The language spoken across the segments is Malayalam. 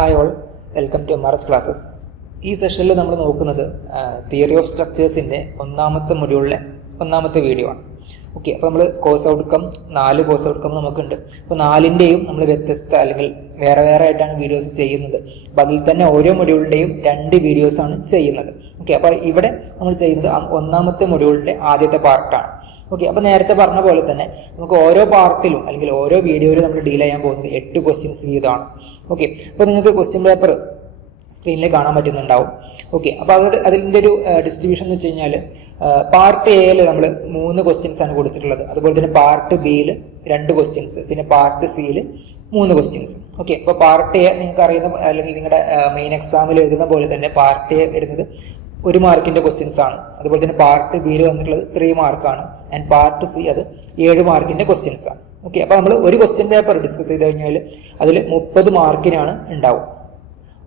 Hi all, welcome to MRH classes. ഈ സെഷനിൽ നമ്മൾ നോക്കുന്നത് തിയറി ഓഫ് സ്ട്രക്ചേഴ്സിൻ്റെ ഒന്നാമത്തെ മൊഡ്യൂളിലെ ഒന്നാമത്തെ വീഡിയോ ആണ്. ഓക്കെ, അപ്പോൾ നമ്മൾ കോഴ്സ് ഔട്ട്കം 4 കോഴ്സ് ഔട്ട്കം നമുക്കുണ്ട്. അപ്പോൾ 4ൻ്റെയും നമ്മൾ വ്യത്യസ്ത അല്ലെങ്കിൽ വേറെ വേറെ ആയിട്ടാണ് വീഡിയോസ് ചെയ്യുന്നത്. അപ്പോൾ അതിൽ തന്നെ ഓരോ മൊഡ്യൂളിൻ്റെയും 2 വീഡിയോസാണ് ചെയ്യുന്നത്. ഓക്കെ, അപ്പോൾ ഇവിടെ നമ്മൾ ചെയ്യുന്നത് ഒന്നാമത്തെ മൊഡ്യൂളിൻ്റെ ആദ്യത്തെ പാർട്ടാണ്. ഓക്കെ, അപ്പോൾ നേരത്തെ പറഞ്ഞ പോലെ തന്നെ നമുക്ക് ഓരോ പാർട്ടിലും അല്ലെങ്കിൽ ഓരോ വീഡിയോയിലും നമ്മൾ ഡീൽ ചെയ്യാൻ പോകുന്നത് 8 ക്വസ്റ്റ്യൻസ് വീതമാണ്. ഓക്കെ, അപ്പോൾ നിങ്ങൾക്ക് ക്വസ്റ്റ്യൻ പേപ്പർ സ്ക്രീനിൽ കാണാൻ പറ്റുന്നുണ്ടാവും. ഓക്കെ, അപ്പോൾ അതിൻ്റെ ഒരു ഡിസ്ട്രിബ്യൂഷൻ എന്ന് വെച്ച് കഴിഞ്ഞാൽ പാർട്ട് എയിൽ നമ്മൾ 3 ക്വസ്റ്റ്യൻസ് ആണ് കൊടുത്തിട്ടുള്ളത്. അതുപോലെ തന്നെ പാർട്ട് ബിയിൽ 2 ക്വസ്റ്റ്യൻസ്, പിന്നെ പാർട്ട് സിയിൽ 3 ക്വസ്റ്റ്യൻസ്. ഓക്കെ, അപ്പോൾ പാർട്ട് എ നിങ്ങൾക്ക് അറിയുന്ന അല്ലെങ്കിൽ നിങ്ങളുടെ മെയിൻ എക്സാമിൽ എഴുതുന്ന പോലെ തന്നെ പാർട്ട് എ വരുന്നത് 1 മാർക്കിൻ്റെ ക്വസ്റ്റ്യൻസ് ആണ്. അതുപോലെ തന്നെ പാർട്ട് ബിയിൽ വന്നിട്ടുള്ളത് 3 മാർക്കാണ്. ആൻഡ് പാർട്ട് സി അത് 7 മാർക്കിൻ്റെ ക്വസ്റ്റ്യൻസ് ആണ്. ഓക്കെ, അപ്പോൾ നമ്മൾ ഒരു ക്വസ്റ്റ്യൻ പേപ്പർ ഡിസ്കസ് ചെയ്ത് കഴിഞ്ഞാൽ അതിൽ 30 മാർക്കിനാണ് ഉണ്ടാവും.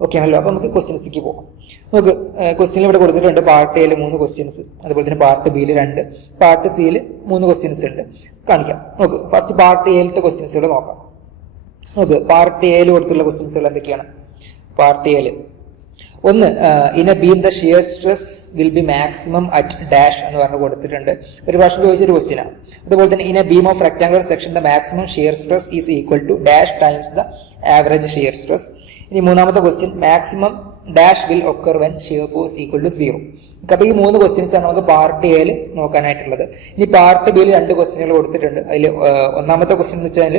ഓക്കെ ആണല്ലോ. അപ്പോൾ നമുക്ക് ക്വസ്റ്റ്യൻസിലേക്ക് പോകാം. നമുക്ക് ക്വസ്റ്റ്യൻ ഇവിടെ കൊടുത്തിട്ടുണ്ട്. പാർട്ട് എയിൽ 3 ക്വസ്റ്റ്യൻസ്, അതുപോലെ തന്നെ പാർട്ട് ബിയിൽ 2, പാർട്ട് സിയിൽ 3 ക്വസ്റ്റ്യൻസ് ഉണ്ട്. കാണിക്കാം. നോക്ക്, ഫസ്റ്റ് പാർട്ട് എയിലത്തെ ക്വസ്റ്റ്യൻസുകൾ നോക്കാം. നോക്ക്, പാർട്ട് എയിൽ കൊടുത്തുള്ള ക്വസ്റ്റ്യൻസുകൾ എന്തൊക്കെയാണ്? പാർട്ട് എയിൽ ഒന്ന്, in a beam the shear stress will be maximum at dash എന്ന് പറഞ്ഞ് കൊടുത്തിട്ടുണ്ട്. ഒരു പ്രാവശ്യം ചോദിച്ചൊരു ക്വസ്റ്റ്യൻ ആണ്. അതുപോലെ തന്നെ in a beam of rectangular section the maximum shear stress is equal to dash times the average shear stress. ഇനി മൂന്നാമത്തെ question, maximum dash will occur when shear force equal to 0. അപ്പോൾ ഈ 3 ക്വസ്റ്റ്യൻസ് ആണ് നമുക്ക് പാർട്ട് എയിൽ നോക്കാനായിട്ടുള്ളത്. ഇനി പാർട്ട് ബിയിൽ 2 ക്വസ്റ്റ്യനുകൾ കൊടുത്തിട്ടുണ്ട്. അതിൽ ഒന്നാമത്തെ ക്വസ്റ്റ്യൻ എന്ന് വെച്ചാൽ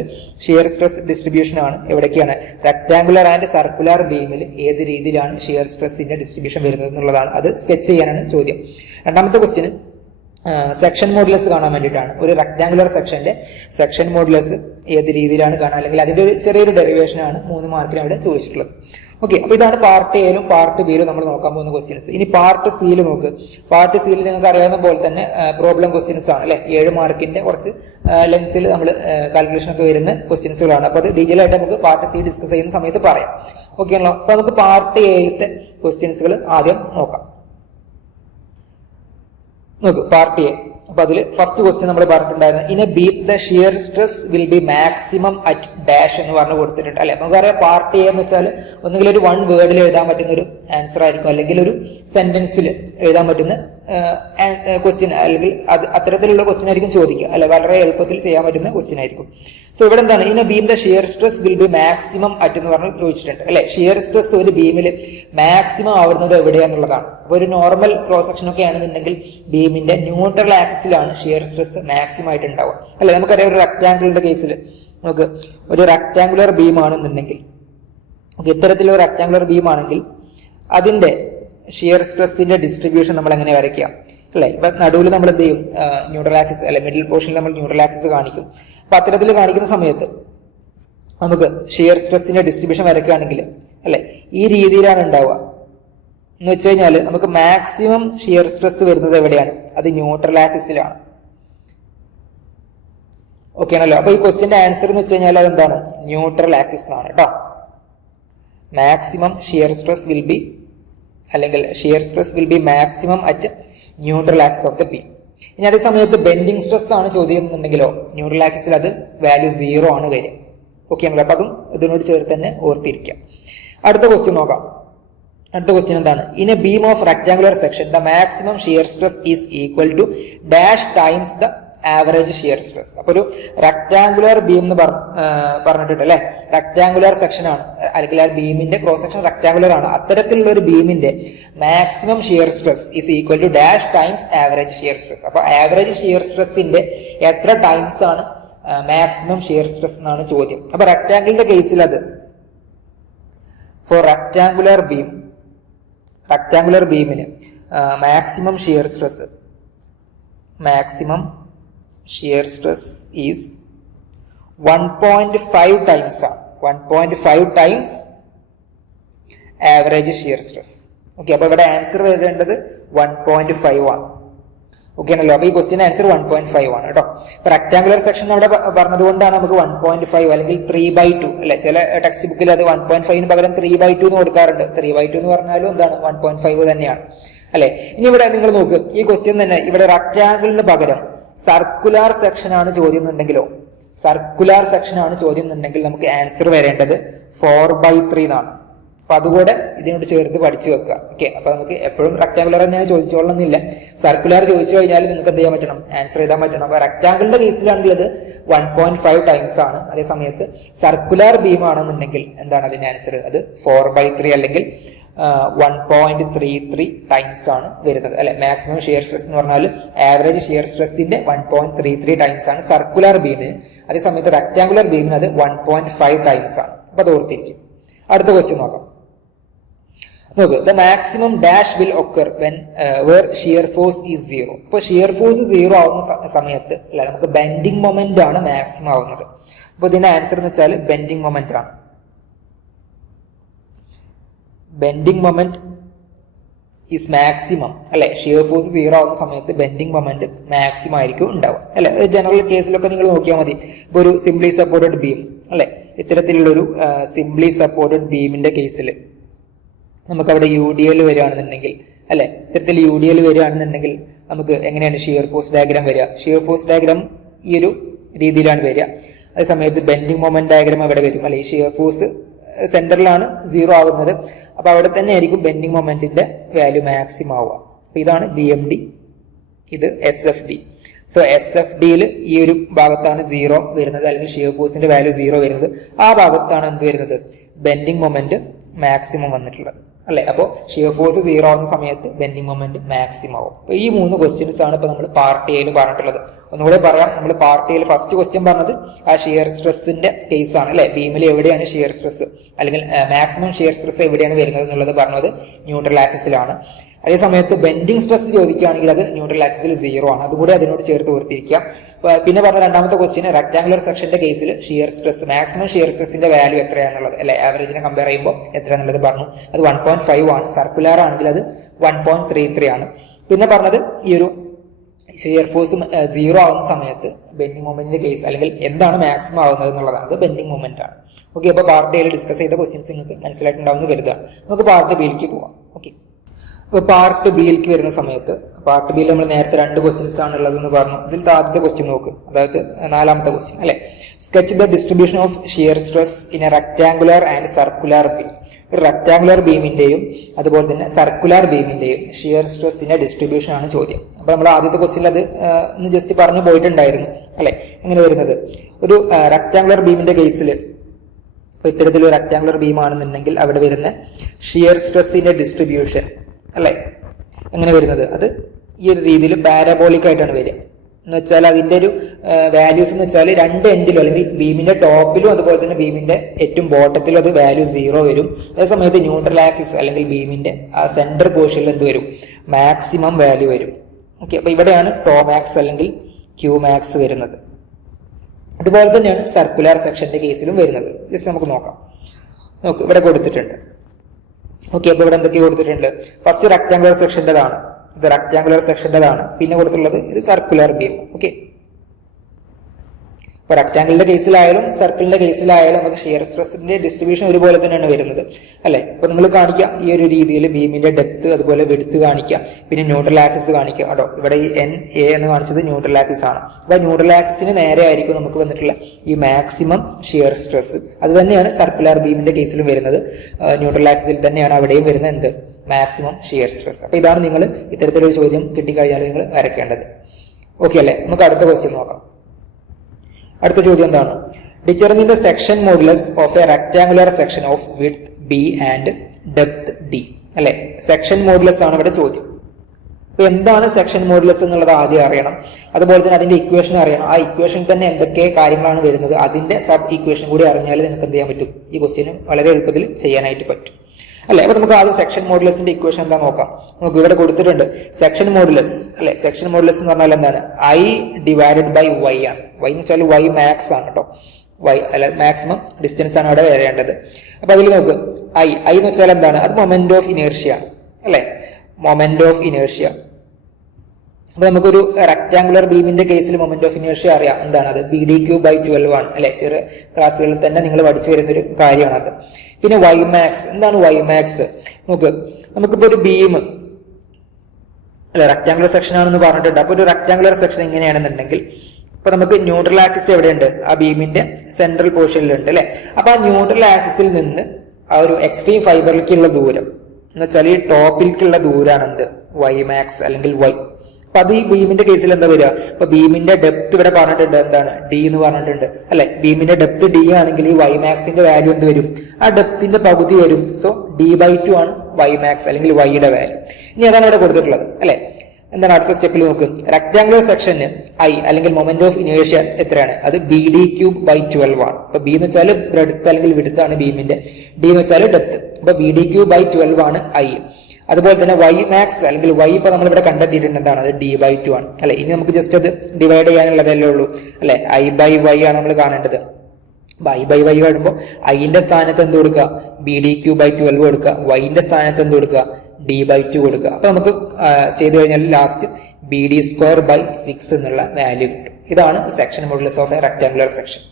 ഷിയർ സ്ട്രെസ് ഡിസ്ട്രിബ്യൂഷൻ ആണ്. എവിടേക്കാണ്? റെക്ടാങ്കുലർ ആൻഡ് സർക്കുലർ ബീമിൽ ഏത് രീതിയിലാണ് ഷിയർ സ്ട്രെസ്സിന്റെ ഡിസ്ട്രിബ്യൂഷൻ വരുന്നത് എന്നുള്ളതാണ്. അത് സ്കെച്ച് ചെയ്യാനാണ് ചോദ്യം. രണ്ടാമത്തെ ക്വസ്റ്റ്യൻ സെക്ഷൻ മോഡുലസ് കാണാൻ വേണ്ടിയിട്ടാണ്. ഒരു റെക്ടാങ്കുലർ സെക്ഷന്റെ സെക്ഷൻ മോഡുലസ് ഏത് രീതിയിലാണ് കാണുക, അല്ലെങ്കിൽ അതിന്റെ ഒരു ചെറിയൊരു ഡെറിവേഷനാണ് 3 മാർക്കിന് അവിടെ ചോദിച്ചിട്ടുള്ളത്. ഓക്കെ, അപ്പോൾ ഇതാണ് പാർട്ട് എയിലും പാർട്ട് ബിയിലും നമ്മൾ നോക്കാൻ പോകുന്ന ക്വസ്റ്റ്യൻസ്. ഇനി പാർട്ട് സിയിൽ നോക്ക്. പാർട്ട് സിയിൽ നിങ്ങൾക്ക് അറിയാവുന്ന പോലെ തന്നെ പ്രോബ്ലം ക്വസ്റ്റ്യൻസ് ആണ് അല്ലെ. 7 മാർക്കിന്റെ കുറച്ച് ലെങ്ത്തിൽ നമ്മൾ കാൽക്കുലേഷൻ ഒക്കെ വരുന്ന ക്വസ്റ്റ്യൻസുകളാണ്. അപ്പോൾ അത് ഡീറ്റെയിൽ ആയിട്ട് നമുക്ക് പാർട്ട് സി ഡിസ്കസ് ചെയ്യുന്ന സമയത്ത് പറയാം. ഓക്കെ ആണല്ലോ. അപ്പോൾ നമുക്ക് പാർട്ട് എയിലത്തെ ക്വസ്റ്റ്യൻസുകൾ ആദ്യം നോക്കാം. നോക്ക്, പാർട്ട് എ. അപ്പൊ അതിൽ ഫസ്റ്റ് ക്വസ്റ്റ്യൻ നമ്മൾ പറഞ്ഞിട്ടുണ്ടായിരുന്നു, in a beam the shear stress will be maximum at dash എന്ന് പറഞ്ഞ് കൊടുത്തിട്ടുണ്ട് അല്ലെ. നമുക്കറിയാം പാർട്ട് എ എന്ന് വെച്ചാൽ ഒന്നുകിൽ ഒരു 1 വേർഡിൽ എഴുതാൻ പറ്റുന്ന ഒരു ആൻസർ ആയിരിക്കും, അല്ലെങ്കിൽ ഒരു സെന്റൻസിൽ എഴുതാൻ പറ്റുന്ന ക്വസ്റ്റ്യൻ, അല്ലെങ്കിൽ അത്തരത്തിലുള്ള ക്വസ്റ്റ്യൻ ആയിരിക്കും ചോദിക്കുക അല്ലെ. വളരെ എളുപ്പത്തിൽ ചെയ്യാൻ പറ്റുന്ന ക്വസ്റ്റ്യൻ ആയിരിക്കും. സോ ഇവിടെ എന്താണ്, in a beam the shear stress will be maximum at എന്ന് പറഞ്ഞ് ചോദിച്ചിട്ടുണ്ട് അല്ലെ. ഷിയർ സ്ട്രെസ് ഒരു ബീമിൽ മാക്സിമം ആവുന്നത് എവിടെയാന്നുള്ളതാണ്. അപ്പോൾ ഒരു നോർമൽ ക്രോസ് സെക്ഷൻ ഒക്കെ ആണെന്നുണ്ടെങ്കിൽ ബീമിന്റെ ന്യൂട്രൽ ആക്സിസിലാണ് ഷിയർ സ്ട്രെസ് മാക്സിമം ആയിട്ട് ഉണ്ടാവുക അല്ലെ. നമുക്കറിയാം ഒരു റെക്ടാങ്കിളിന്റെ കേസിൽ നമുക്ക് ഒരു റെക്ടാങ്കുലർ ബീം ആണെന്നുണ്ടെങ്കിൽ, ഇത്തരത്തിലുള്ള റെക്ടാങ്കുലർ ബീം ആണെങ്കിൽ അതിന്റെ ഷിയർ സ്ട്രെസ്സിന്റെ ഡിസ്ട്രിബ്യൂഷൻ നമ്മൾ എങ്ങനെ വരയ്ക്കാം അല്ലെ. ഇപ്പൊ നടുവിൽ നമ്മൾ എന്ത് ചെയ്യും, ന്യൂട്രൽ ആക്സിസ് അല്ലെ, മിഡിൽ പോർഷനിൽ നമ്മൾ ന്യൂട്രൽ ആക്സിസ് കാണിക്കും. അപ്പൊ അത്തരത്തിൽ കാണിക്കുന്ന സമയത്ത് നമുക്ക് ഷിയർ സ്ട്രെസ്സിന്റെ ഡിസ്ട്രിബ്യൂഷൻ വരയ്ക്കുകയാണെങ്കിൽ അല്ലെ ഈ രീതിയിലാണ് ഉണ്ടാവുക. എന്ന് വെച്ച് കഴിഞ്ഞാൽ നമുക്ക് മാക്സിമം ഷിയർ സ്ട്രെസ് വരുന്നത് എവിടെയാണ്? അത് ന്യൂട്രൽ ആക്സിസിലാണ്. ഓക്കെ ആണല്ലോ. അപ്പൊ ഈ ക്വസ്റ്റ്യന്റെ ആൻസർ എന്ന് വെച്ച് കഴിഞ്ഞാൽ അതെന്താണ്? ന്യൂട്രൽ ആക്സിസ് എന്നാണ് കേട്ടോ. Maximum shear stress will be, അല്ലെങ്കിൽ shear stress will be maximum at neutral axis of the beam. ഇനി അതേ സമയത്ത് ബെൻഡിങ് സ്ട്രെസ് ആണ് ചോദ്യം എന്നുണ്ടെങ്കിലോ ന്യൂട്രൽ ആക്സിസിൽ അത് വാല്യൂ 0 ആണ് വരിക. ഓക്കെ ആണല്ലോ. അപ്പൊ അതും ഇതിനോട് ചേർത്ത് തന്നെ ഓർത്തിരിക്കാം. അടുത്ത ക്വസ്റ്റ്യൻ നോക്കാം. അടുത്ത ക്വസ്റ്റ്യൻ എന്താണ്? In a beam of rectangular section the maximum shear stress is equal to dash times the average shear stress. അപ്പൊ ഒരു റെക്ടാങ്കുലർ ബീം എന്ന് പറഞ്ഞിട്ടുണ്ട് അല്ലെ. റെക്ടാങ്കുലർ സെക്ഷൻ ആണ്, അല്ലെങ്കിൽ ആ ബീമിന്റെ ക്രോസ് സെക്ഷൻ റെക്ടാങ്കുലർ ആണ്. അത്തരത്തിലുള്ള ഒരു ബീമിന്റെ maximum shear stress is equal to dash times average shear stress. അപ്പൊ ആവറേജ് ഷിയർ സ്ട്രെസ്സിന്റെ എത്ര ടൈംസ് ആണ് മാക്സിമം ഷിയർ സ്ട്രെസ് എന്നാണ് ചോദ്യം. അപ്പൊ റെക്ടാങ്കിളിന്റെ കേസിൽ അത് ഫോർ റെക്ടാങ്കുലർ ബീമിന് maximum shear stress is 1.5 times ആണ്. 1.5 times average shear stress. Okay, അപ്പൊ ഇവിടെ ആൻസർ വരേണ്ടത് 1.5 ആണ്. ഓക്കെ ആണല്ലോ. അപ്പൊ ഈ ക്വസ്റ്റ്യൻ ആൻസർ 1.5 ആണ് കേട്ടോ. ഇപ്പൊ റെക്ടാങ്കുലർ സെക്ഷൻ അവിടെ പറഞ്ഞതുകൊണ്ടാണ് നമുക്ക് 1.5 അല്ലെങ്കിൽ 3/2 അല്ലെ. ചില ടെക്സ്റ്റ് ബുക്കിൽ അത് 1.5 പകരം 3/2 എന്ന് കൊടുക്കാറുണ്ട്. 3/2 എന്ന് പറഞ്ഞാലും എന്താണ് 1.5 തന്നെയാണ് അല്ലെ. ഇനി ഇവിടെ നിങ്ങൾ നോക്ക്, ഈ ക്വസ്റ്റ്യൻ തന്നെ ഇവിടെ റെക്ടാങ്കിളിന് പകരം സർക്കുലാർ സെക്ഷൻ ആണ് ചോദ്യം എന്നുണ്ടെങ്കിലോ, സർക്കുലാർ സെക്ഷൻ ആണ് ചോദ്യം എന്നുണ്ടെങ്കിൽ നമുക്ക് ആൻസർ വരേണ്ടത് 4/3 എന്നാണ്. അപ്പൊ അതുകൂടെ ഇതിനോട് ചേർത്ത് പഠിച്ചു വെക്കുക. ഓക്കെ, അപ്പൊ നമുക്ക് എപ്പോഴും റെക്ടാങ്കുലർ തന്നെയാണ് ചോദിച്ചോളണമെന്നില്ല. സർക്കുലർ ചോദിച്ചു കഴിഞ്ഞാൽ നിങ്ങൾക്ക് എന്ത് ചെയ്യാൻ പറ്റണം, ആൻസർ ചെയ്താൻ പറ്റണം. അപ്പൊ റെക്ടാങ്കിളിന്റെ കേസിലാണെങ്കിൽ അത് 1.5 ടൈംസ് ആണ്. അതേ സമയത്ത് സർക്കുലർ ബീം ആണെന്നുണ്ടെങ്കിൽ എന്താണ് അതിന്റെ ആൻസർ, അത് 4/3 അല്ലെങ്കിൽ 1.33 ടൈംസ് ആണ് വരുന്നത് അല്ലെ. മാക്സിമം ഷിയർ സ്ട്രെസ് എന്ന് പറഞ്ഞാൽ ആവറേജ് ഷിയർ സ്ട്രെസ്സിന്റെ 1.33 ടൈംസ് ആണ് സർക്കുലർ ബീമിന്. അതേ സമയത്ത് റെക്ടാങ്കുലർ ബീമിന് അത് 1.5 ടൈംസ് ആണ്. അപ്പൊ അത് ഓർത്തിരിക്കും. അടുത്ത ക്വസ്റ്റ്യൻ നോക്കാം. നോക്ക്, the maximum dash will occur when where shear force is 0. അപ്പോൾ ഷിയർ ഫോഴ്സ് 0 ആവുന്ന സമയത്ത് അല്ലെ നമുക്ക് ബെൻഡിങ് മൊമെന്റ് ആണ് മാക്സിമം ആവുന്നത്. അപ്പോൾ ഇതിന്റെ ആൻസർ എന്ന് വെച്ചാൽ ബെൻഡിങ് മൊമെന്റ് ആണ്. ബെൻഡിങ് മൊമെന്റ് ഈസ് മാക്സിമം അല്ലെ. ഷിയർ ഫോഴ്സ് 0 ആവുന്ന സമയത്ത് ബെൻഡിങ് മൊമെന്റ് മാക്സിമം ആയിരിക്കും ഉണ്ടാവുക അല്ലെ. ജനറൽ കേസിലൊക്കെ നിങ്ങൾ നോക്കിയാൽ മതി. ഇപ്പൊ ഒരു സിംപ്ലി സപ്പോർട്ടഡ് ബീം അല്ലെ, ഇത്തരത്തിലുള്ളൊരു സിംപ്ലി സപ്പോർട്ടഡ് ബീമിന്റെ കേസിൽ നമുക്ക് അവിടെ UDL വരികയാണെന്നുണ്ടെങ്കിൽ അല്ലെ, ഇത്തരത്തിൽ UDL വരികയാണെന്നുണ്ടെങ്കിൽ നമുക്ക് എങ്ങനെയാണ് ഷിയർ ഫോഴ്സ് ഡയഗ്രാം വരിക? ഷിയർ ഫോഴ്സ് ഡയഗ്രാം ഈ ഒരു രീതിയിലാണ് വരിക. അതേ സമയത്ത് ബെൻഡിങ് മൊമെന്റ് ഡയഗ്രാം അവിടെ വരും അല്ലെ. ഈ ഷിയർ ഫോഴ്സ് സെന്ററിലാണ് 0 ആകുന്നത്. അപ്പൊ അവിടെ തന്നെ ആയിരിക്കും ബെൻഡിങ് മൊമെന്റിന്റെ വാല്യൂ മാക്സിമം ആവുക. അപ്പൊ ഇതാണ് BMD, ഇത് SFD. സോ SFDയിൽ ഈ ഒരു ഭാഗത്താണ് 0 വരുന്നത്, അല്ലെങ്കിൽ ഷിയർ ഫോഴ്സിന്റെ വാല്യൂ 0 വരുന്നത്. ആ ഭാഗത്താണ് എന്ത് വരുന്നത്, ബെൻഡിങ് മൊമെന്റ് മാക്സിമം വന്നിട്ടുള്ളത് അല്ലെ. അപ്പോൾ ഷിയർ ഫോഴ്സ് 0 ആവുന്ന സമയത്ത് ബെൻഡിങ് മൊമെന്റ് മാക്സിമം ആവും. അപ്പൊ ഈ 3 ക്വസ്റ്റ്യൻസ് ആണ് ഇപ്പൊ നമ്മൾ പാർട്ട് എയിൽ പറഞ്ഞിട്ടുള്ളത്. ഒന്നുകൂടെ പറയാം, നമ്മൾ പാർട്ട് എയിൽ ഫസ്റ്റ് ക്വസ്റ്റ്യൻ പറഞ്ഞത് ആ ഷിയർ സ്ട്രെസ്സിന്റെ കേസ് ആണ് അല്ലെ. ബീമിൽ എവിടെയാണ് ഷിയർ സ്ട്രെസ് അല്ലെങ്കിൽ മാക്സിമം ഷിയർ സ്ട്രെസ് എവിടെയാണ് വരുന്നത് എന്നുള്ളത് പറഞ്ഞത് ന്യൂട്രൽ ആക്സിസിലാണ്. അതേ സമയത്ത് ബെൻഡിങ് സ്ട്രെസ് ചോദിക്കുകയാണെങ്കിൽ അത് ന്യൂട്രൽ ആക്സിസിൽ 0 ആണ്. അതുകൂടി അതിനോട് ചേർത്ത് ഓർത്തിരിക്കുക. പിന്നെ പറഞ്ഞ രണ്ടാമത്തെ ക്വസ്റ്റ്യൻ റെക്ടാങ്കുലർ സെക്ഷന്റെ കേസിൽ ഷിയർ സ്ട്രെസ് മാക്സിമം ഷിയർ സ്ട്രെസിന്റെ വാല്യൂ എത്രയാണെന്നുള്ളത് അല്ലെ, ആവറേജിനെ കമ്പയർ ചെയ്യുമ്പോൾ എത്രയാണെന്നുള്ളത് പറഞ്ഞു. അത് 1.5 ആണ്. സർക്കുലർ ആണെങ്കിൽ അത് 1.33 ആണ്. പിന്നെ പറഞ്ഞത് ഈ ഒരു ഷിയർ ഫോഴ്സ് 0 ആവുന്ന സമയത്ത് ബെൻഡിങ് മൊമെന്റിന്റെ കേസ് അല്ലെങ്കിൽ എന്താണ് മാക്സിമം ആവുന്നത് എന്നുള്ളതാണ്, അത് ബെൻഡിങ് മൊമെന്റ് ആണ്. ഓക്കെ, അപ്പോൾ പാർട്ട് എയിൽ ഡിസ്കസ് ചെയ്ത ക്വസ്റ്റ്യൻസ് നിങ്ങൾക്ക് മനസ്സിലായിട്ടുണ്ടാവുമെന്ന് കരുതുക. നമുക്ക് പാർട്ട് ബിയിലേക്ക് പോവാം. ഓക്കെ, അപ്പോൾ പാർട്ട് ബിയിലേക്ക് വരുന്ന സമയത്ത് പാർട്ട് ബിയിൽ നമ്മൾ നേരത്തെ 2 ക്വസ്റ്റ്യൻസ് ആണ് ഉള്ളതെന്ന് പറഞ്ഞു. ഇതിൽ ആദ്യത്തെ ക്വസ്റ്റ്യൻ നോക്ക്, അതായത് 4ാമത്തെ ക്വസ്റ്റ്യൻ അല്ലെ. Sketch the distribution of shear stress in A rectangular and circular beam. ഒരു റെക്ടാങ്കുലർ ബീമിന്റെയും അതുപോലെ തന്നെ സർക്കുലർ ബീമിന്റെയും ഷിയർ സ്ട്രെസ്സിന്റെ ഡിസ്ട്രിബ്യൂഷൻ ആണ് ചോദ്യം. അപ്പൊ നമ്മൾ ആദ്യത്തെ ക്വസ്റ്റ്യൻ അത് ഒന്ന് ജസ്റ്റ് പറഞ്ഞു പോയിട്ടുണ്ടായിരുന്നു അല്ലെ. എങ്ങനെ വരുന്നത്, ഒരു റെക്ടാങ്കുലർ ബീമിന്റെ കേസിൽ ഇപ്പൊ ഇത്തരത്തിലൊരു റെക്ടാങ്കുലർ ബീം ആണെന്നുണ്ടെങ്കിൽ അവിടെ വരുന്ന ഷിയർ സ്ട്രെസ്സിന്റെ ഡിസ്ട്രിബ്യൂഷൻ അല്ലെ എങ്ങനെ വരുന്നത്, അത് ഈ ഒരു രീതിയിൽ പാരബോളിക് ആയിട്ടാണ് വരിക. എന്ന് വെച്ചാൽ അതിന്റെ ഒരു വാല്യൂസ് എന്ന് വെച്ചാൽ 2 എൻഡിലും അല്ലെങ്കിൽ ബീമിന്റെ ടോപ്പിലും അതുപോലെ തന്നെ ബീമിന്റെ ഏറ്റവും ബോട്ടത്തിലും അത് വാല്യൂ 0 വരും. അതേസമയത്ത് ന്യൂട്രൽ ആക്സിസ് അല്ലെങ്കിൽ ബീമിന്റെ ആ സെന്റർ പോർഷനിൽ എന്ത് വരും, മാക്സിമം വാല്യൂ വരും. ഓക്കെ, അപ്പൊ ഇവിടെയാണ് ടോമാക്സ് അല്ലെങ്കിൽ ക്യൂമാക്സ് വരുന്നത്. അതുപോലെ തന്നെയാണ് സർക്കുലർ സെക്ഷന്റെ കേസിലും വരുന്നത്. ജസ്റ്റ് നമുക്ക് നോക്കാം. നോക്ക്, ഇവിടെ കൊടുത്തിട്ടുണ്ട്. ഓക്കെ, അപ്പൊ ഇവിടെ എന്തൊക്കെ കൊടുത്തിട്ടുണ്ട്, ഫസ്റ്റ് റെക്ടാങ്കുലർ സെക്ഷൻ്റെതാണ്, ഇത് റെക്ടാങ്കുലർ സെക്ഷൻ്റെതാണ്. പിന്നെ കൊടുത്തുള്ളത് ഇത് സർക്കുലർ ബീം. ഓക്കെ, ഇപ്പൊ റെക്ടാങ്കിളിന്റെ കേസിലായാലും സർക്കിളിന്റെ കേസിലായാലും നമുക്ക് ഷിയർ സ്ട്രെസ്സിന്റെ ഡിസ്ട്രിബ്യൂഷൻ ഒരുപോലെ തന്നെയാണ് വരുന്നത് അല്ലെ. അപ്പൊ നിങ്ങൾ കാണിക്കുക ഈ ഒരു രീതിയിൽ ബീമിന്റെ ഡെപ്ത് അതുപോലെ വെഡ്ത്ത് കാണിക്കുക, പിന്നെ ന്യൂട്രൽ ആക്സിസ് കാണിക്കുക. കേട്ടോ, ഇവിടെ ഈ NA എന്ന് കാണിച്ചത് ന്യൂട്രൽ ആക്സിസ് ആണ്. അപ്പൊ ന്യൂട്രൽ ആക്സിസിന് നേരെ ആയിരിക്കും നമുക്ക് വന്നിട്ടുള്ള ഈ മാക്സിമം ഷിയർ സ്ട്രെസ്. അത് തന്നെയാണ് സർക്കുലർ ബീമിന്റെ കേസിലും വരുന്നത്. ന്യൂട്രൽ ആക്സിസിൽ തന്നെയാണ് അവിടെയും വരുന്നത് എന്ത്, മാക്സിമം ഷിയർ സ്ട്രെസ്. അപ്പൊ ഇതാണ് നിങ്ങൾ ഇത്തരത്തിലൊരു ചോദ്യം കിട്ടിക്കഴിഞ്ഞാൽ നിങ്ങൾ വരയ്ക്കേണ്ടത്. ഓക്കെ അല്ലെ. നമുക്ക് അടുത്ത ക്വസ്റ്റ്യൻ നോക്കാം. അടുത്ത ചോദ്യം എന്താണ്, determine the section modulus of A rectangular section of width B and depth D അല്ലെ. സെക്ഷൻ മോഡുലസ് ആണ് ഇവിടെ ചോദ്യം. അപ്പൊ എന്താണ് സെക്ഷൻ മോഡുലസ് എന്നുള്ളത് ആദ്യം അറിയണം. അതുപോലെ തന്നെ അതിന്റെ ഇക്വേഷൻ അറിയണം. ആ ഇക്വേഷനിൽ തന്നെ എന്തൊക്കെ കാര്യങ്ങളാണ് വരുന്നത്, അതിന്റെ സബ് ഇക്വേഷൻ കൂടി അറിഞ്ഞാൽ നിങ്ങൾക്ക് എന്ത് ചെയ്യാൻ പറ്റും, ഈ ക്വസ്റ്റ്യന് വളരെ എളുപ്പത്തിൽ ചെയ്യാനായിട്ട് പറ്റും അല്ലെ. അപ്പൊ നമുക്ക് ആദ്യം സെക്ഷൻ മോഡുലസിന്റെ ഇക്വേഷൻ എന്താ നോക്കാം. നമുക്ക് ഇവിടെ കൊടുത്തിട്ടുണ്ട് സെക്ഷൻ മോഡുലസ് അല്ലെ. സെക്ഷൻ മോഡുലസ് എന്ന് പറഞ്ഞാൽ എന്താണ്, I ഡിവൈഡഡ് ബൈ Y ആണ്. Y എന്ന് വെച്ചാൽ Y മാക്സ് ആണ് കേട്ടോ. Y അല്ല, മാക്സിമം ഡിസ്റ്റൻസ് ആണ് അവിടെ വരേണ്ടത്. അപ്പൊ അതിൽ നോക്ക്, I എന്ന് വെച്ചാൽ എന്താണ്, അത് മൊമെന്റ് ഓഫ് ഇനേർഷ്യ ആണ് അല്ലെ. Moment of inertia. അപ്പൊ നമുക്കൊരു റെക്ടാങ്കുലർ ബീമിന്റെ കേസിൽ മൊമെന്റ് ഓഫ് ഇനേർഷ്യ അറിയാം, എന്താണ് അത്, BDQ/12 ആണ് അല്ലെ. ചെറിയ ക്ലാസ്സുകളിൽ തന്നെ നിങ്ങൾ പഠിച്ചു വരുന്നൊരു കാര്യമാണ് അത്. പിന്നെ Y മാക്സ്, എന്താണ് Y മാക്സ്, നോക്ക്, നമുക്കിപ്പോ ഒരു ബീം അല്ലെ റെക്ടാങ്കുലർ സെക്ഷൻ ആണെന്ന് പറഞ്ഞിട്ടുണ്ട്. അപ്പൊ ഒരു റെക്ടാങ്കുലർ സെക്ഷൻ എങ്ങനെയാണെന്നുണ്ടെങ്കിൽ ഇപ്പൊ നമുക്ക് ന്യൂട്രൽ ആക്സിസ് എവിടെയുണ്ട്, ആ ബീമിന്റെ സെൻട്രൽ പോർഷനിലുണ്ട് അല്ലെ. അപ്പൊ ആ ന്യൂട്രൽ ആക്സിസിൽ നിന്ന് ആ ഒരു എക്സ്ട്രീം ഫൈബറിലേക്കുള്ള ദൂരം എന്ന് വെച്ചാൽ ഈ ടോപ്പിലേക്കുള്ള ദൂരമാണ് എന്ത് വൈ മാക്സ് അല്ലെങ്കിൽ വൈ. അപ്പൊ അത് ഈ ബീമിന്റെ കേസിൽ എന്താ വരിക? അപ്പൊ ബീമിന്റെ ഡെപ്ത് ഇവിടെ പറഞ്ഞിട്ടുണ്ട്, എന്താണ് ഡി എന്ന് പറഞ്ഞിട്ടുണ്ട് അല്ലെ. ബീമിന്റെ ഡെപ്ത് ഡി ആണെങ്കിൽ ഈ വൈ മാക്സിന്റെ വാല്യൂ എന്ത് വരും? ആ ഡെപ്തിന്റെ പകുതി വരും. സോ d/2 ആണ് വൈ മാക്സ് അല്ലെങ്കിൽ വൈയുടെ വാല്യൂ. ഇനി അതാണ് ഇവിടെ കൊടുത്തിട്ടുള്ളത് അല്ലെ. എന്താണ് അടുത്ത സ്റ്റെപ്പിൽ നോക്ക്. റെക്ടാംഗുലർ സെക്ഷന് ഐ അല്ലെങ്കിൽ മൊമെന്റ് ഓഫ് ഇനേർഷ്യ എത്രയാണ്? അത് BD3/12 ആണ്. അപ്പൊ ബി എന്ന് വെച്ചാൽ ബ്രെഡ്ത്ത് അല്ലെങ്കിൽ വിഡ്ത്ത് ആണ് ബീമിന്റെ, ഡി എന്ന് വെച്ചാൽ ഡെപ്ത്. അപ്പൊ BD3/12 ആണ് ഐ. അതുപോലെ തന്നെ വൈ മാക്സ് അല്ലെങ്കിൽ വൈ ഇപ്പൊ നമ്മൾ ഇവിടെ കണ്ടെത്തിയിട്ടുണ്ട്, എന്താണ് അത് d/2 ആണ് അല്ലെ. ഇനി നമുക്ക് ജസ്റ്റ് അത് ഡിവൈഡ് ചെയ്യാനുള്ളതല്ലേ ഉള്ളൂ അല്ലെ. I/y ആണ് നമ്മൾ കാണേണ്ടത്. I/y കാണുമ്പോൾ ഐന്റെ സ്ഥാനത്ത് എന്ത് കൊടുക്കുക? BD3/12 കൊടുക്കുക. വൈന്റെ സ്ഥാനത്ത് എന്ത് കൊടുക്കുക? d/2 കൊടുക്കുക. അപ്പൊ നമുക്ക് ചെയ്തു കഴിഞ്ഞാൽ ലാസ്റ്റ് BD²/6 എന്നുള്ള വാല്യൂ കിട്ടും. ഇതാണ് section modulus of A rectangular section.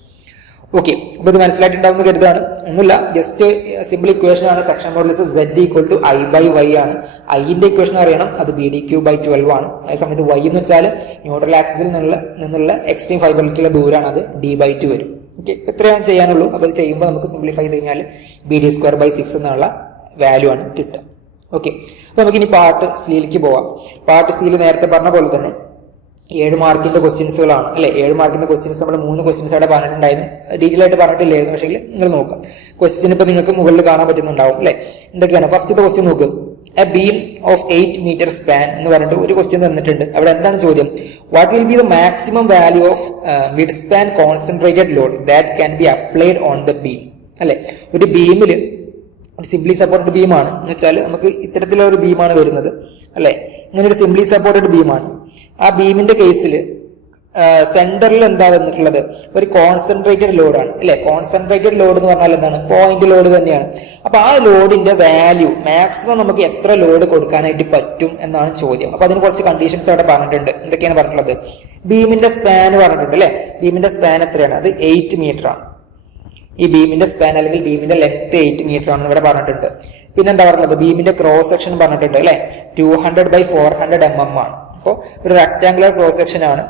Okay, അപ്പൊ ഇത് മനസ്സിലായിട്ടുണ്ടാവുന്ന കരുതാണ്. ഒന്നുമില്ല, ജസ്റ്റ് സിമ്പിൾ ഇക്വേഷൻ ആണ്. സെക്ഷൻ മോഡുലസ് Z = I/y ആണ്. ഐന്റെ ഇക്വേഷൻ അറിയണം, അത് BD3/12 ആണ്. അതേസമയത്ത് y എന്ന് വെച്ചാൽ ന്യൂട്രൽ ആക്സിസിൽ നിന്നുള്ള എക്സ്ട്രീം ഫൈബറിലേക്കുള്ള ദൂരമാണ്, അത് d/2 വരും. ഓക്കെ, ഇത്രയാണ് ചെയ്യാനുള്ളൂ. അപ്പൊ ഇത് ചെയ്യുമ്പോൾ നമുക്ക് സിംപ്ലിഫൈ ചെയ്ത് കഴിഞ്ഞാൽ BD²/6 എന്നുള്ള വാല്യൂ ആണ് കിട്ടുക. ഓക്കെ, അപ്പൊ നമുക്കിനി പാർട്ട് സിയിലേക്ക് പോവാം. പാർട്ട് സിയിൽ നേരത്തെ പറഞ്ഞ പോലെ തന്നെ 7 മാർക്കിന്റെ ക്വസ്റ്റ്യൻസുകളാണ് അല്ലെ. 7 മാർക്കിന്റെ ക്വസ്റ്റ്യൻസ് നമ്മൾ 3 ക്വസ്റ്റ്യൻസ് അവിടെ പറഞ്ഞിട്ടുണ്ടായിരുന്നു. ഡീറ്റെയിൽ ആയിട്ട് പറഞ്ഞിട്ടില്ലായിരുന്നു, പക്ഷേ നിങ്ങൾ നോക്കാം. ക്വസ്റ്റ്യൻ ഇപ്പൊ നിങ്ങൾക്ക് മുകളിൽ കാണാൻ പറ്റുന്നുണ്ടാവും അല്ലെ. എന്തൊക്കെയാണ്? ഫസ്റ്റ് ക്വസ്റ്റ്യൻ നോക്ക്. A beam of 8 meter span എന്ന് പറഞ്ഞിട്ട് ഒരു ക്വസ്റ്റ്യൻ തന്നിട്ടുണ്ട്. അവിടെ എന്താണ് ചോദ്യം? What will be the maximum value of mid span concentrated load that can be applied on the beam അല്ലെ. ഒരു ബീമിൽ ഒരു സിംപ്ലി സപ്പോർട്ടഡ് ബീമാണ് എന്ന് വെച്ചാൽ നമുക്ക് ഇത്തരത്തിലുള്ള ഒരു ബീമാണ് വരുന്നത് അല്ലെ. ഇങ്ങനെ ഒരു സിംപ്ലി സപ്പോർട്ടഡ് ബീമാണ്. ആ ബീമിന്റെ കേസിൽ സെന്ററിൽ എന്താ വന്നിട്ടുള്ളത്? ഒരു കോൺസെൻട്രേറ്റഡ് ലോഡാണ് അല്ലെ. കോൺസെൻട്രേറ്റഡ് ലോഡ് എന്ന് പറഞ്ഞാൽ എന്താണ്? പോയിന്റ് ലോഡ് തന്നെയാണ്. അപ്പൊ ആ ലോഡിന്റെ വാല്യൂ മാക്സിമം നമുക്ക് എത്ര ലോഡ് കൊടുക്കാനായിട്ട് പറ്റും എന്നാണ് ചോദ്യം. അപ്പൊ അതിന് കുറച്ച് കണ്ടീഷൻസ് അവിടെ പറഞ്ഞിട്ടുണ്ട്. എന്തൊക്കെയാണ് പറഞ്ഞിട്ടുള്ളത്? ബീമിന്റെ സ്പാൻ പറഞ്ഞിട്ടുണ്ട് അല്ലെ. ബീമിന്റെ സ്പാൻ എത്രയാണ്? അത് 8 meter ആണ്. ഈ ബീമിന്റെ സ്പാൻ അല്ലെങ്കിൽ ബീമിന്റെ ലെങ്ത് 8 meter ആണെന്ന് ഇവിടെ പറഞ്ഞിട്ടുണ്ട്. പിന്നെന്താ പറഞ്ഞത്? ബീമിന്റെ ക്രോസ് സെക്ഷൻ പറഞ്ഞിട്ടുണ്ട് അല്ലെ. 200/400 mm ആണ്. അപ്പോൾ ഒരു റെക്ടാംഗുലർ ക്രോസ് സെക്ഷൻ ആണ്.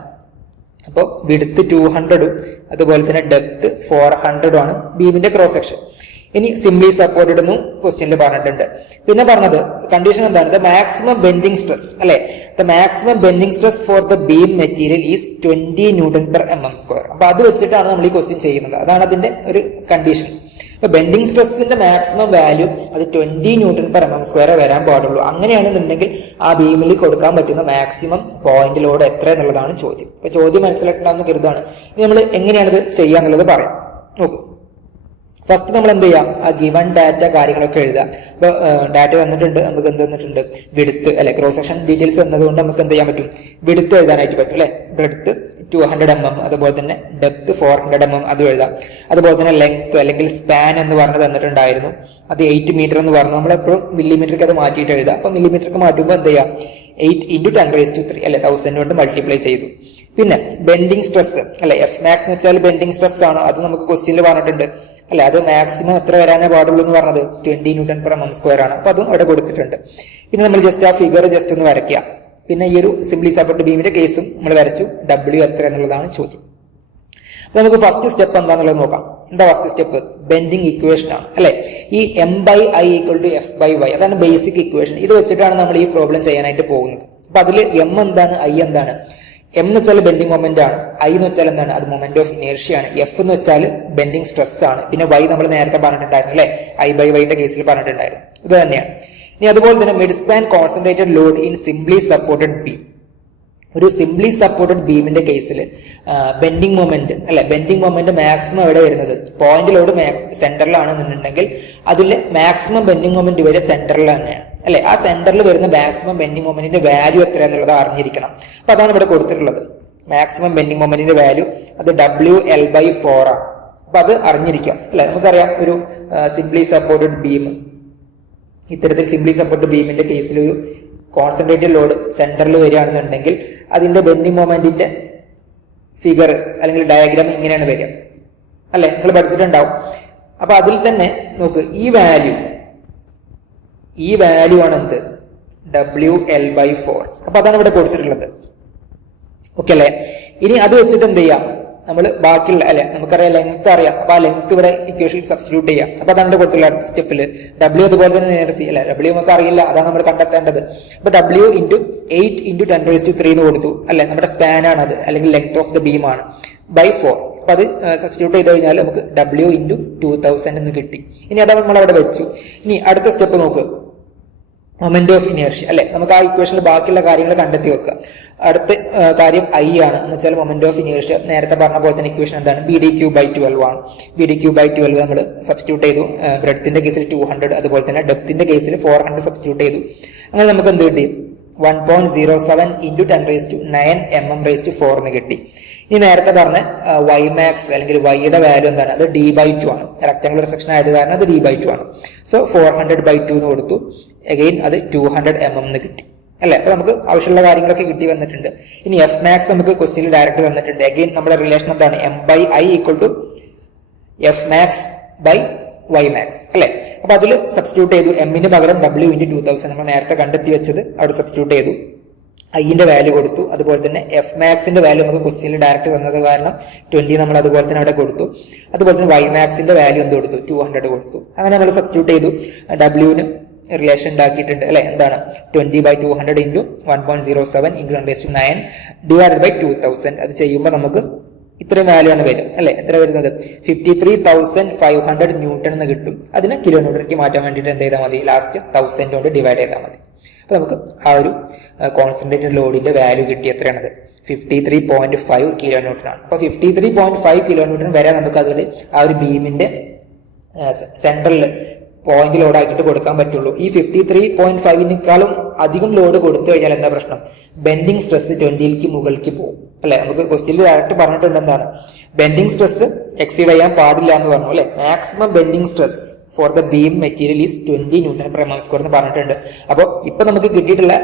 അപ്പോൾ വിഡ്ത്ത് 200 അതുപോലെ തന്നെ ഡെപ്ത് 400 ആണ് ബീമിന്റെ ക്രോസ് സെക്ഷൻ. ഇനി സിംപ്ലി സപ്പോർട്ടഡ് എന്നും ക്വസ്റ്റ്യനിൽ പറഞ്ഞിട്ടുണ്ട്. പിന്നെ പറഞ്ഞത് കണ്ടീഷൻ എന്താണ്? ദ മാക്സിമം ബെൻഡിങ് സ്ട്രെസ് അല്ലെ. The maximum bending stress for the beam material is 20 Nm/mm². അപ്പൊ അത് വെച്ചിട്ടാണ് നമ്മൾ ഈ ക്വസ്റ്റ്യൻ ചെയ്യുന്നത്. അതാണ് അതിന്റെ ഒരു കണ്ടീഷൻ. അപ്പൊ ബെൻഡിങ് സ്ട്രെസ്സിന്റെ മാക്സിമം വാല്യൂ അത് 20 Nm/mm² വരാൻ പാടുള്ളൂ. അങ്ങനെയാണെന്നുണ്ടെങ്കിൽ ആ ബീമിൽ കൊടുക്കാൻ പറ്റുന്ന മാക്സിമം പോയിന്റ് ലോഡ് എത്ര എന്നുള്ളതാണ് ചോദ്യം. അപ്പൊ ചോദ്യം മനസ്സിലായിട്ടുണ്ടാവുന്ന കരുതാണ്. ഇനി നമ്മൾ എങ്ങനെയാണിത് ചെയ്യാന്നുള്ളത് പറയാം. നോക്കൂ. ഫസ്റ്റ് നമ്മൾ എന്ത് ചെയ്യാം? ആ ഗിവൺ ഡാറ്റ കാര്യങ്ങളൊക്കെ എഴുതാം. ഇപ്പൊ ഡാറ്റ തന്നിട്ടുണ്ട്, നമുക്ക് എന്ത് തന്നിട്ടുണ്ട്? വിഡ്ത്ത് അല്ലെ. ക്രോസ് സെക്ഷൻ ഡീറ്റെയിൽസ് എന്നതുകൊണ്ട് നമുക്ക് എന്ത് ചെയ്യാൻ പറ്റും? വിഡ്ത്ത് എഴുതാനായിട്ട് പറ്റും അല്ലെ. ബ്രെഡ്ത്ത് 200 mm അതുപോലെ തന്നെ ഡെപ്ത് 400 mm അതും എഴുതാം. അതുപോലെ തന്നെ ലെങ്ത് അല്ലെങ്കിൽ സ്പാൻ എന്ന് പറഞ്ഞ് തന്നിട്ടുണ്ടായിരുന്നു. അത് 8 meter എന്ന് പറഞ്ഞു. നമ്മളെപ്പോഴും മില്ലിമീറ്റർക്ക് അത് മാറ്റിയിട്ട് എഴുതാം. അപ്പൊ മില്ലിമീറ്റർക്ക് മാറ്റുമ്പോൾ എന്ത് ചെയ്യാം? 8 × 10⁻³ അല്ലെ 1000 കൊണ്ട് മൾട്ടിപ്ലൈ ചെയ്തു. പിന്നെ ബെൻഡിങ് സ്ട്രെസ് അല്ലെ. എഫ് മാക്സ് എന്ന് വെച്ചാൽ ബെൻഡിങ് സ്ട്രെസ് ആണ്. അത് നമുക്ക് ക്വസ്റ്റ്യനിൽ പറഞ്ഞിട്ടുണ്ട് അല്ലെ. അത് മാക്സിമം എത്ര വരാനേ പാടുള്ളൂ എന്ന് പറഞ്ഞത് 20 Nm/mm² ആണ്. അപ്പൊ അതും അവിടെ കൊടുത്തിട്ടുണ്ട്. പിന്നെ നമ്മൾ ജസ്റ്റ് ആ ഫിഗർ ജസ്റ്റ് ഒന്ന് വരയ്ക്കുക. പിന്നെ ഈ ഒരു സിംപ്ലി സപ്പോർട്ട് ബീമിന്റെ കേസും നമ്മൾ വരച്ചു. W എത്ര എന്നുള്ളതാണ് ചോദ്യം. അപ്പൊ നമുക്ക് ഫസ്റ്റ് സ്റ്റെപ്പ് എന്താണെന്നുള്ളത് നോക്കാം. എന്താ ഫസ്റ്റ് സ്റ്റെപ്പ്? ബെൻഡിങ് ഇക്വേഷൻ ആണ് അല്ലെ. ഈ M/I = F/y അതാണ് ബേസിക് ഇക്വേഷൻ. ഇത് വെച്ചിട്ടാണ് നമ്മൾ ഈ പ്രോബ്ലം ചെയ്യാനായിട്ട് പോകുന്നത്. അപ്പൊ അതിൽ M എന്താണ്? I എന്താണ്? M എന്ന് വെച്ചാൽ ബെൻഡിങ് മൊമെന്റ് ആണ്. I എന്ന് വെച്ചാൽ എന്താണ്? അത് മൊമെന്റ് ഓഫ് ഇനേർഷ്യ ആണ്. F എന്ന് വെച്ചാൽ ബെൻഡിങ് സ്ട്രെസ് ആണ്. പിന്നെ Y നമ്മൾ നേരത്തെ പറഞ്ഞിട്ടുണ്ടായിരുന്നു അല്ലെ. I/y കേസിൽ പറഞ്ഞിട്ടുണ്ടായിരുന്നു. ഇത് തന്നെയാണ്. ഇനി അതുപോലെ തന്നെ mid span concentrated load in simply supported beam. ഒരു സിംപ്ലി സപ്പോർട്ടഡ് ബീമിന്റെ കേസിൽ ബെൻഡിങ് മൊമെന്റ് അല്ലെ. ബെൻഡിങ് മൊമെന്റ് മാക്സിമം എവിടെ വരുന്നത്? പോയിന്റ് ലോഡ് സെന്ററിലാണെന്നുണ്ടെങ്കിൽ അതിൽ മാക്സിമം ബെൻഡിങ് മൊമെന്റ് വരെ സെന്ററിൽ തന്നെയാണ് അല്ലെ. ആ സെന്ററിൽ വരുന്ന മാക്സിമം ബെൻഡിങ് മൊമെന്റിന്റെ വാല്യൂ എത്ര എന്നുള്ളത് അറിഞ്ഞിരിക്കണം. അപ്പൊ അതാണ് ഇവിടെ കൊടുത്തിട്ടുള്ളത്. മാക്സിമം ബെൻഡിങ് മൊമെന്റിന്റെ വാല്യൂ അത് WL/4 ആണ്. അപ്പൊ അത് അറിഞ്ഞിരിക്കാം അല്ലെ. നമുക്കറിയാം ഒരു സിംപ്ലി സപ്പോർട്ടഡ് ബീം, ഇത്തരത്തിൽ സിംപ്ലി സപ്പോർട്ടഡ് ബീമിന്റെ കേസിൽ ഒരു കോൺസെൻട്രേറ്റഡ് ലോഡ് സെന്ററിൽ വരികയാണെന്നുണ്ടെങ്കിൽ അതിന്റെ ബെൻഡിങ് മൊമെന്റിന്റെ ഫിഗർ അല്ലെങ്കിൽ ഡയഗ്രാം ഇങ്ങനെയാണ് വരിക അല്ലെ. നിങ്ങൾ പഠിച്ചിട്ടുണ്ടാവും. അപ്പൊ അതിൽ തന്നെ നോക്ക്, ഈ വാല്യൂ ആണ് എന്ത്? WL/4. അപ്പൊ അതാണ് ഇവിടെ കൊടുത്തിട്ടുള്ളത്. ഓക്കെ അല്ലെ. ഇനി അത് വെച്ചിട്ട് എന്ത് ചെയ്യാം? നമ്മൾ ബാക്കിയുള്ള അല്ലെ നമുക്കറിയാം ലെങ്ത് അറിയാം. അപ്പൊ ആ ലെങ്ത് ഇവിടെ ഇക്വേഷനിൽ സബ്സ്റ്റിറ്റ്യൂട്ട് ചെയ്യാം. അപ്പൊ അതാണ് കൊടുത്തുള്ള അടുത്ത സ്റ്റെപ്പിൽ ഡബ്ല്യു അതുപോലെ തന്നെ നേരത്തെ അല്ലെ ഡബ്ല്യു നമുക്ക് അറിയില്ല, അതാണ് നമ്മൾ കണ്ടെത്തേണ്ടത്. അപ്പൊ ഡബ്ല്യു ഇൻറ്റു 8 × 10⁻³ എന്ന് കൊടുത്തു അല്ലെ, നമ്മുടെ സ്പാൻ ആണ് അത്, അല്ലെങ്കിൽ ലെങ്ത് ഓഫ് ദ ബീം ആണ്, ബൈ 4. അപ്പൊ അത് സബ്സ്റ്റിറ്റ്യൂട്ട് ചെയ്ത് കഴിഞ്ഞാൽ നമുക്ക് ഡബ്ല്യു ഇൻറ്റു 2000 എന്ന് കിട്ടി. ഇനി അത് നമ്മൾ അവിടെ വെച്ചു. ഇനി അടുത്ത സ്റ്റെപ്പ് നോക്ക്, മൊമെന്റ് ഓഫ് ഇനേർഷ്യ അല്ലെ. നമുക്ക് ആ ഇക്വേഷനിൽ ബാക്കിയുള്ള കാര്യങ്ങൾ കണ്ടെത്തി വെക്കുക. അടുത്ത കാര്യം ഐ ആണ് എന്ന് വെച്ചാൽ മൊമെന്റ് ഓഫ് ഇനേർഷ്യ. നേരത്തെ പറഞ്ഞ പോലെ തന്നെ ഇക്വേഷൻ എന്താണ്, BdQ/12 ആണ്. BdQ/12 നമ്മൾ സബ്സ്റ്റിറ്റ്യൂട്ട് ചെയ്തു. ബ്രെഡ്ത്തിന്റെ കേസിൽ 200, അതുപോലെ തന്നെ ഡെപ്തിന്റെ കേസിൽ 400 സബ്സ്റ്റിറ്റ്യൂട്ട് ചെയ്തു. അങ്ങനെ നമുക്ക് എന്ത് കിട്ടി, 1.07 × 10⁻9 mm⁴ എന്ന് കിട്ടി. ഇനി നേരത്തെ പറഞ്ഞ Ymax അല്ലെങ്കിൽ വൈയുടെ വാല്യൂ എന്താണ്, അത് D/2 ആണ്. റെക്ടാങ്കുലർ സെക്ഷൻ ആയത് കാരണം അത് D/2 ആണ്. സോ 400/2 എന്ന് കൊടുത്തു. അഗെയിൻ അത് 200 mm എന്ന് കിട്ടി അല്ലെ. അപ്പൊ നമുക്ക് ആവശ്യമുള്ള കാര്യങ്ങളൊക്കെ കിട്ടി വന്നിട്ടുണ്ട്. ഇനി Fmax നമുക്ക് ക്വസ്റ്റ്യനിൽ ഡയറക്റ്റ് വന്നിട്ടുണ്ട്. അഗെയിൻ നമ്മുടെ റിലേഷൻ എന്താണ്, M/I = Fmax/Ymax അല്ലെ. അപ്പൊ അതിൽ സബ്സ്റ്റിറ്റ്യൂട്ട് ചെയ്തു. എമ്മിന് പകരം W × 2000 നമ്മൾ നേരത്തെ കണ്ടെത്തി വെച്ചത് അവിടെ സബ്സ്റ്റിറ്റ്യൂട്ട് ചെയ്തു. ഐന്റെ വാല്യൂ കൊടുത്തു. അതുപോലെ തന്നെ Fmaxന്റെ വാല്യൂ നമുക്ക് ക്വസ്റ്റ്യനിൽ ഡയറക്റ്റ് വന്നത് കാരണം 20 നമ്മൾ അതുപോലെ തന്നെ അവിടെ കൊടുത്തു. അതുപോലെ തന്നെ Ymaxന്റെ വാല്യൂ എന്ത് കൊടുത്തു, 200 കൊടുത്തു. അങ്ങനെ നമ്മൾ സബ്സ്റ്റിറ്റ്യൂട്ട് ചെയ്തു. ഡബ്ല്യുവിന് റിലേഷൻ ഉണ്ടാക്കിയിട്ടുണ്ട് അല്ലെ. എന്താണ്, 20/200 × 1.07 × 10⁻9 / 2000. അത് ചെയ്യുമ്പോൾ നമുക്ക് ഇത്രയും വാല്യൂ ആണ് വരും അല്ലെ. എത്ര വരുന്നത്, 53,500 ന്യൂട്ടൺ എന്ന് കിട്ടും. അതിനെ കിലോമീറ്ററിലേക്ക് മാറ്റാൻ വേണ്ടിയിട്ട് എന്ത് ചെയ്താൽ മതി, ലാസ്റ്റ് 1000 കൊണ്ട് ഡിവൈഡ് ചെയ്താൽ മതി. അപ്പൊ നമുക്ക് ആ ഒരു കോൺസെൻട്രേറ്റഡ് ലോഡിന്റെ വാല്യൂ കിട്ടി. എത്രയാണത്, 53.5 kN ആണ്. അപ്പൊ 53.5 kN വരെ നമുക്ക് അതുപോലെ ആ ഒരു ബീമിന്റെ സെൻട്രലിൽ പോയിന്റ് ലോഡ് ആക്കിയിട്ട് കൊടുക്കാൻ പറ്റുള്ളൂ. ഈ 53.5-നേക്കാളും അധികം ലോഡ് കൊടുത്തു കഴിഞ്ഞാൽ എന്താ പ്രശ്നം, ബെൻഡിങ് സ്ട്രെസ് 20ലേക്ക് മുകളിലേക്ക് പോകും അല്ലെ. നമുക്ക് ക്വസ്റ്റ്യനിൽ ഡയറക്റ്റ് പറഞ്ഞിട്ടുണ്ട് എന്താണ്, ബെൻഡിങ് സ്ട്രെസ് എക്സീഡ് ചെയ്യാൻ പാടില്ല എന്ന് പറഞ്ഞു അല്ലെ. Maximum bending stress for the beam material is 20 Nm/m² എന്ന് പറഞ്ഞിട്ടുണ്ട്. അപ്പോൾ ഇപ്പൊ നമുക്ക് കിട്ടിയിട്ടുള്ള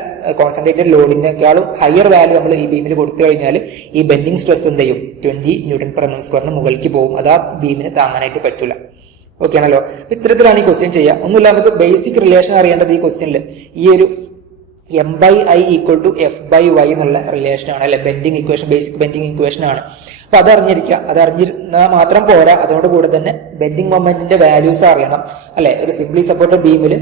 കോൺസെൻട്രേറ്റഡ് ലോഡിനേക്കാളും ഹയർ വാല്യൂ നമ്മൾ ഈ ബീമിൽ കൊടുത്തു കഴിഞ്ഞാൽ ഈ ബെൻഡിങ് സ്ട്രെസ് എന്ത് ചെയ്യും, 20 Nm/m² മുകളിലേക്ക് പോകും. അത് ആ ബീമിന് താങ്ങാനായിട്ട് പറ്റില്ല. ഓക്കെ ആണല്ലോ. ഇത്തരത്തിലാണ് ഈ ക്വസ്റ്റ്യൻ ചെയ്യുക. ഒന്നുമില്ല, നമുക്ക് ബേസിക് റിലേഷൻ അറിയേണ്ടത് ഈ ക്വസ്റ്റ്യനിൽ ഈ ഒരു M/I = F/Y എന്നുള്ള റിലേഷൻ ആണ് അല്ലെ. Bending equation, basic bending equation ആണ്. അപ്പൊ അതറിഞ്ഞിരിക്കുക. അതറിഞ്ഞിരുന്നാൽ മാത്രം പോരാ, അതോട് കൂടെ തന്നെ ബെൻഡിങ് മൊമെന്റിന്റെ വാല്യൂസ് അറിയണം അല്ലെ. ഒരു സിംപ്ലി സപ്പോർട്ടഡ് ബീമിൽ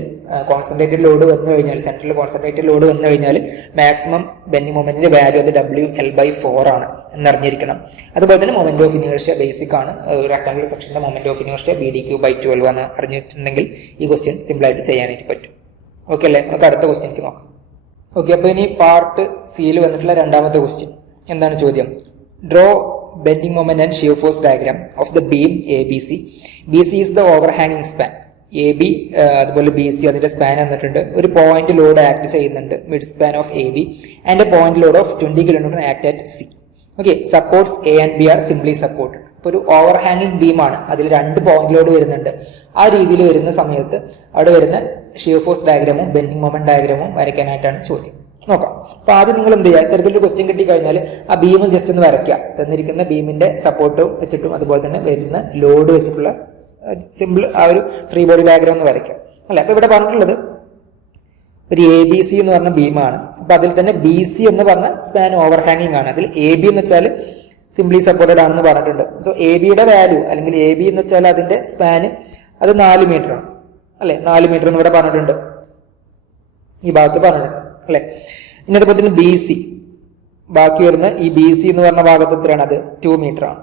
കോൺസെൻട്രേറ്റഡ് ലോഡ് വന്നു കഴിഞ്ഞാൽ, സെൻട്രൽ കോൺസെൻട്രേറ്റഡ് ലോഡ് വന്നു കഴിഞ്ഞാൽ മാക്സിമം ബെൻഡിങ് മൊമെന്റിന്റെ വാല്യൂ അത് WL/4 ആണ് എന്നറിഞ്ഞിരിക്കണം. അതുപോലെ തന്നെ മൊമെന്റ് ഓഫ് ഇനേർഷ്യ ബേസിക് ആണ്. റെക്ടാങ്കുലർ സെക്ഷന്റെ മൊമെന്റ് ഓഫ് ഇനേർഷ്യ BdQ/12 എന്ന് അറിഞ്ഞിട്ടുണ്ടെങ്കിൽ ഈ ക്വസ്റ്റ്യൻ സിമ്പിൾ ആയിട്ട് ചെയ്യാനായിട്ട് പറ്റും. ഓക്കെ അല്ലേ. നമുക്ക് അടുത്ത ക്വസ്റ്റ്യനിലേക്ക് നോക്കാം. ഓക്കെ, അപ്പൊ ഇനി പാർട്ട് സിയിൽ വന്നിട്ടുള്ള രണ്ടാമത്തെ ക്വസ്റ്റ്യൻ എന്താണ് ചോദ്യം, draw bending moment and shear force diagram of the beam ABC. BC is the overhanging span. AB അതുപോലെ BC അതിന്റെ സ്പാൻ വന്നിട്ടുണ്ട്. ഒരു പോയിന്റ് ലോഡ് ആക്ട് ചെയ്യുന്നുണ്ട്, mid span of AB, and A point load of 20 kN act at C. Okay, supports A and B are simply supported. ഇപ്പോൾ ഒരു ഓവർ ഹാങ്ങിങ് ബീം ആണ്, അതിൽ 2 പോയിന്റ് ലോഡ് വരുന്നുണ്ട്. ആ രീതിയിൽ വരുന്ന സമയത്ത് അവിടെ വരുന്ന ഷിയർ ഫോഴ്സ് ഡയഗ്രാമും ബെൻഡിങ് മൊമെന്റ് ഡയഗ്രാമും വരയ്ക്കാനായിട്ടാണ് ചോദ്യം. നോക്കാം. അപ്പൊ ആദ്യം നിങ്ങൾ എന്ത് ചെയ്യുക, ഇത്തരത്തിലൊരു ക്വസ്റ്റ്യൻ കിട്ടിക്കഴിഞ്ഞാൽ ആ ബീമും ജസ്റ്റ് ഒന്ന് വരയ്ക്കുക. തന്നിരിക്കുന്ന ബീമിന്റെ സപ്പോർട്ട് വെച്ചിട്ടും അതുപോലെ തന്നെ വരുന്ന ലോഡ് വെച്ചിട്ടുള്ള സിമ്പിൾ ആ ഒരു ഫ്രീ ബോഡി ഡയഗ്രാം ഒന്ന് വരയ്ക്കുക അല്ലെ. അപ്പൊ ഇവിടെ പറഞ്ഞിട്ടുള്ളത് ഒരു ABC എന്ന് പറഞ്ഞ ബീമാണ്. അപ്പൊ അതിൽ തന്നെ BC എന്ന് പറഞ്ഞ സ്പാൻ ഓവർ ഹാങ്ങിങ് ആണ്. അതിൽ AB എന്ന് വെച്ചാൽ സിംപ്ലി സപ്പോർട്ടഡ് ആണെന്ന് പറഞ്ഞിട്ടുണ്ട്. സോ ABയുടെ വാല്യൂ അല്ലെങ്കിൽ AB എന്ന് വെച്ചാൽ അതിന്റെ സ്പാന് അത് 4 മീറ്റർ ആണ് അല്ലെ. 4 മീറ്റർ എന്ന് ഇവിടെ പറഞ്ഞിട്ടുണ്ട്, ഈ ഭാഗത്ത് പറഞ്ഞിട്ടുണ്ട് അല്ലെ. ഇനി അതുപോലെ തന്നെ BC, ബാക്കി വരുന്ന ഈ BC എന്ന് പറഞ്ഞ ഭാഗത്ത് എത്രയാണ്, അത് 2 മീറ്റർ ആണ്.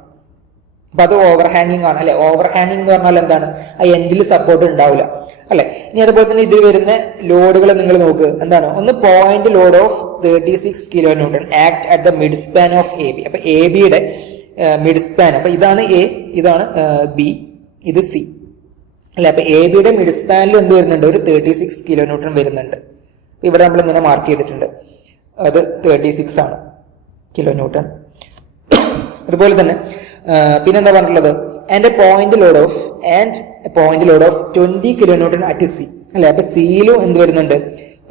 അപ്പൊ അത് ഓവർ ഹാങ്ങിങ് ആണ് അല്ലെ. ഓവർ ഹാങ്ങിങ് എന്ന് പറഞ്ഞാൽ എന്താണ്, ആ എൻഡിൽ സപ്പോർട്ട് ഉണ്ടാവില്ല അല്ലെ. ഇനി അതുപോലെ തന്നെ ഇതിൽ വരുന്ന ലോഡുകൾ നിങ്ങൾ നോക്കുക, എന്താണ്, ഒന്ന് point load of 36 kN act at the mid span of AB. അപ്പൊ ABയുടെ മിഡ് സ്പാൻ, അപ്പൊ ഇതാണ് A, ഇതാണ് B, ഇത് C അല്ലെ. അപ്പൊ ABയുടെ മിഡ് സ്പാനിൽ എന്ത് വരുന്നുണ്ട്, ഒരു 36 kN വരുന്നുണ്ട്. ഇവിടെ നമ്മൾ ഇങ്ങനെ മാർക്ക് ചെയ്തിട്ടുണ്ട്, അത് 36 ആണ് kN. അതുപോലെ തന്നെ പിന്നെന്താ പറഞ്ഞിട്ടുള്ളത്, and A point load of 20 kN at C അല്ലെ. അപ്പൊ സിയിലും എന്ത് വരുന്നുണ്ട്,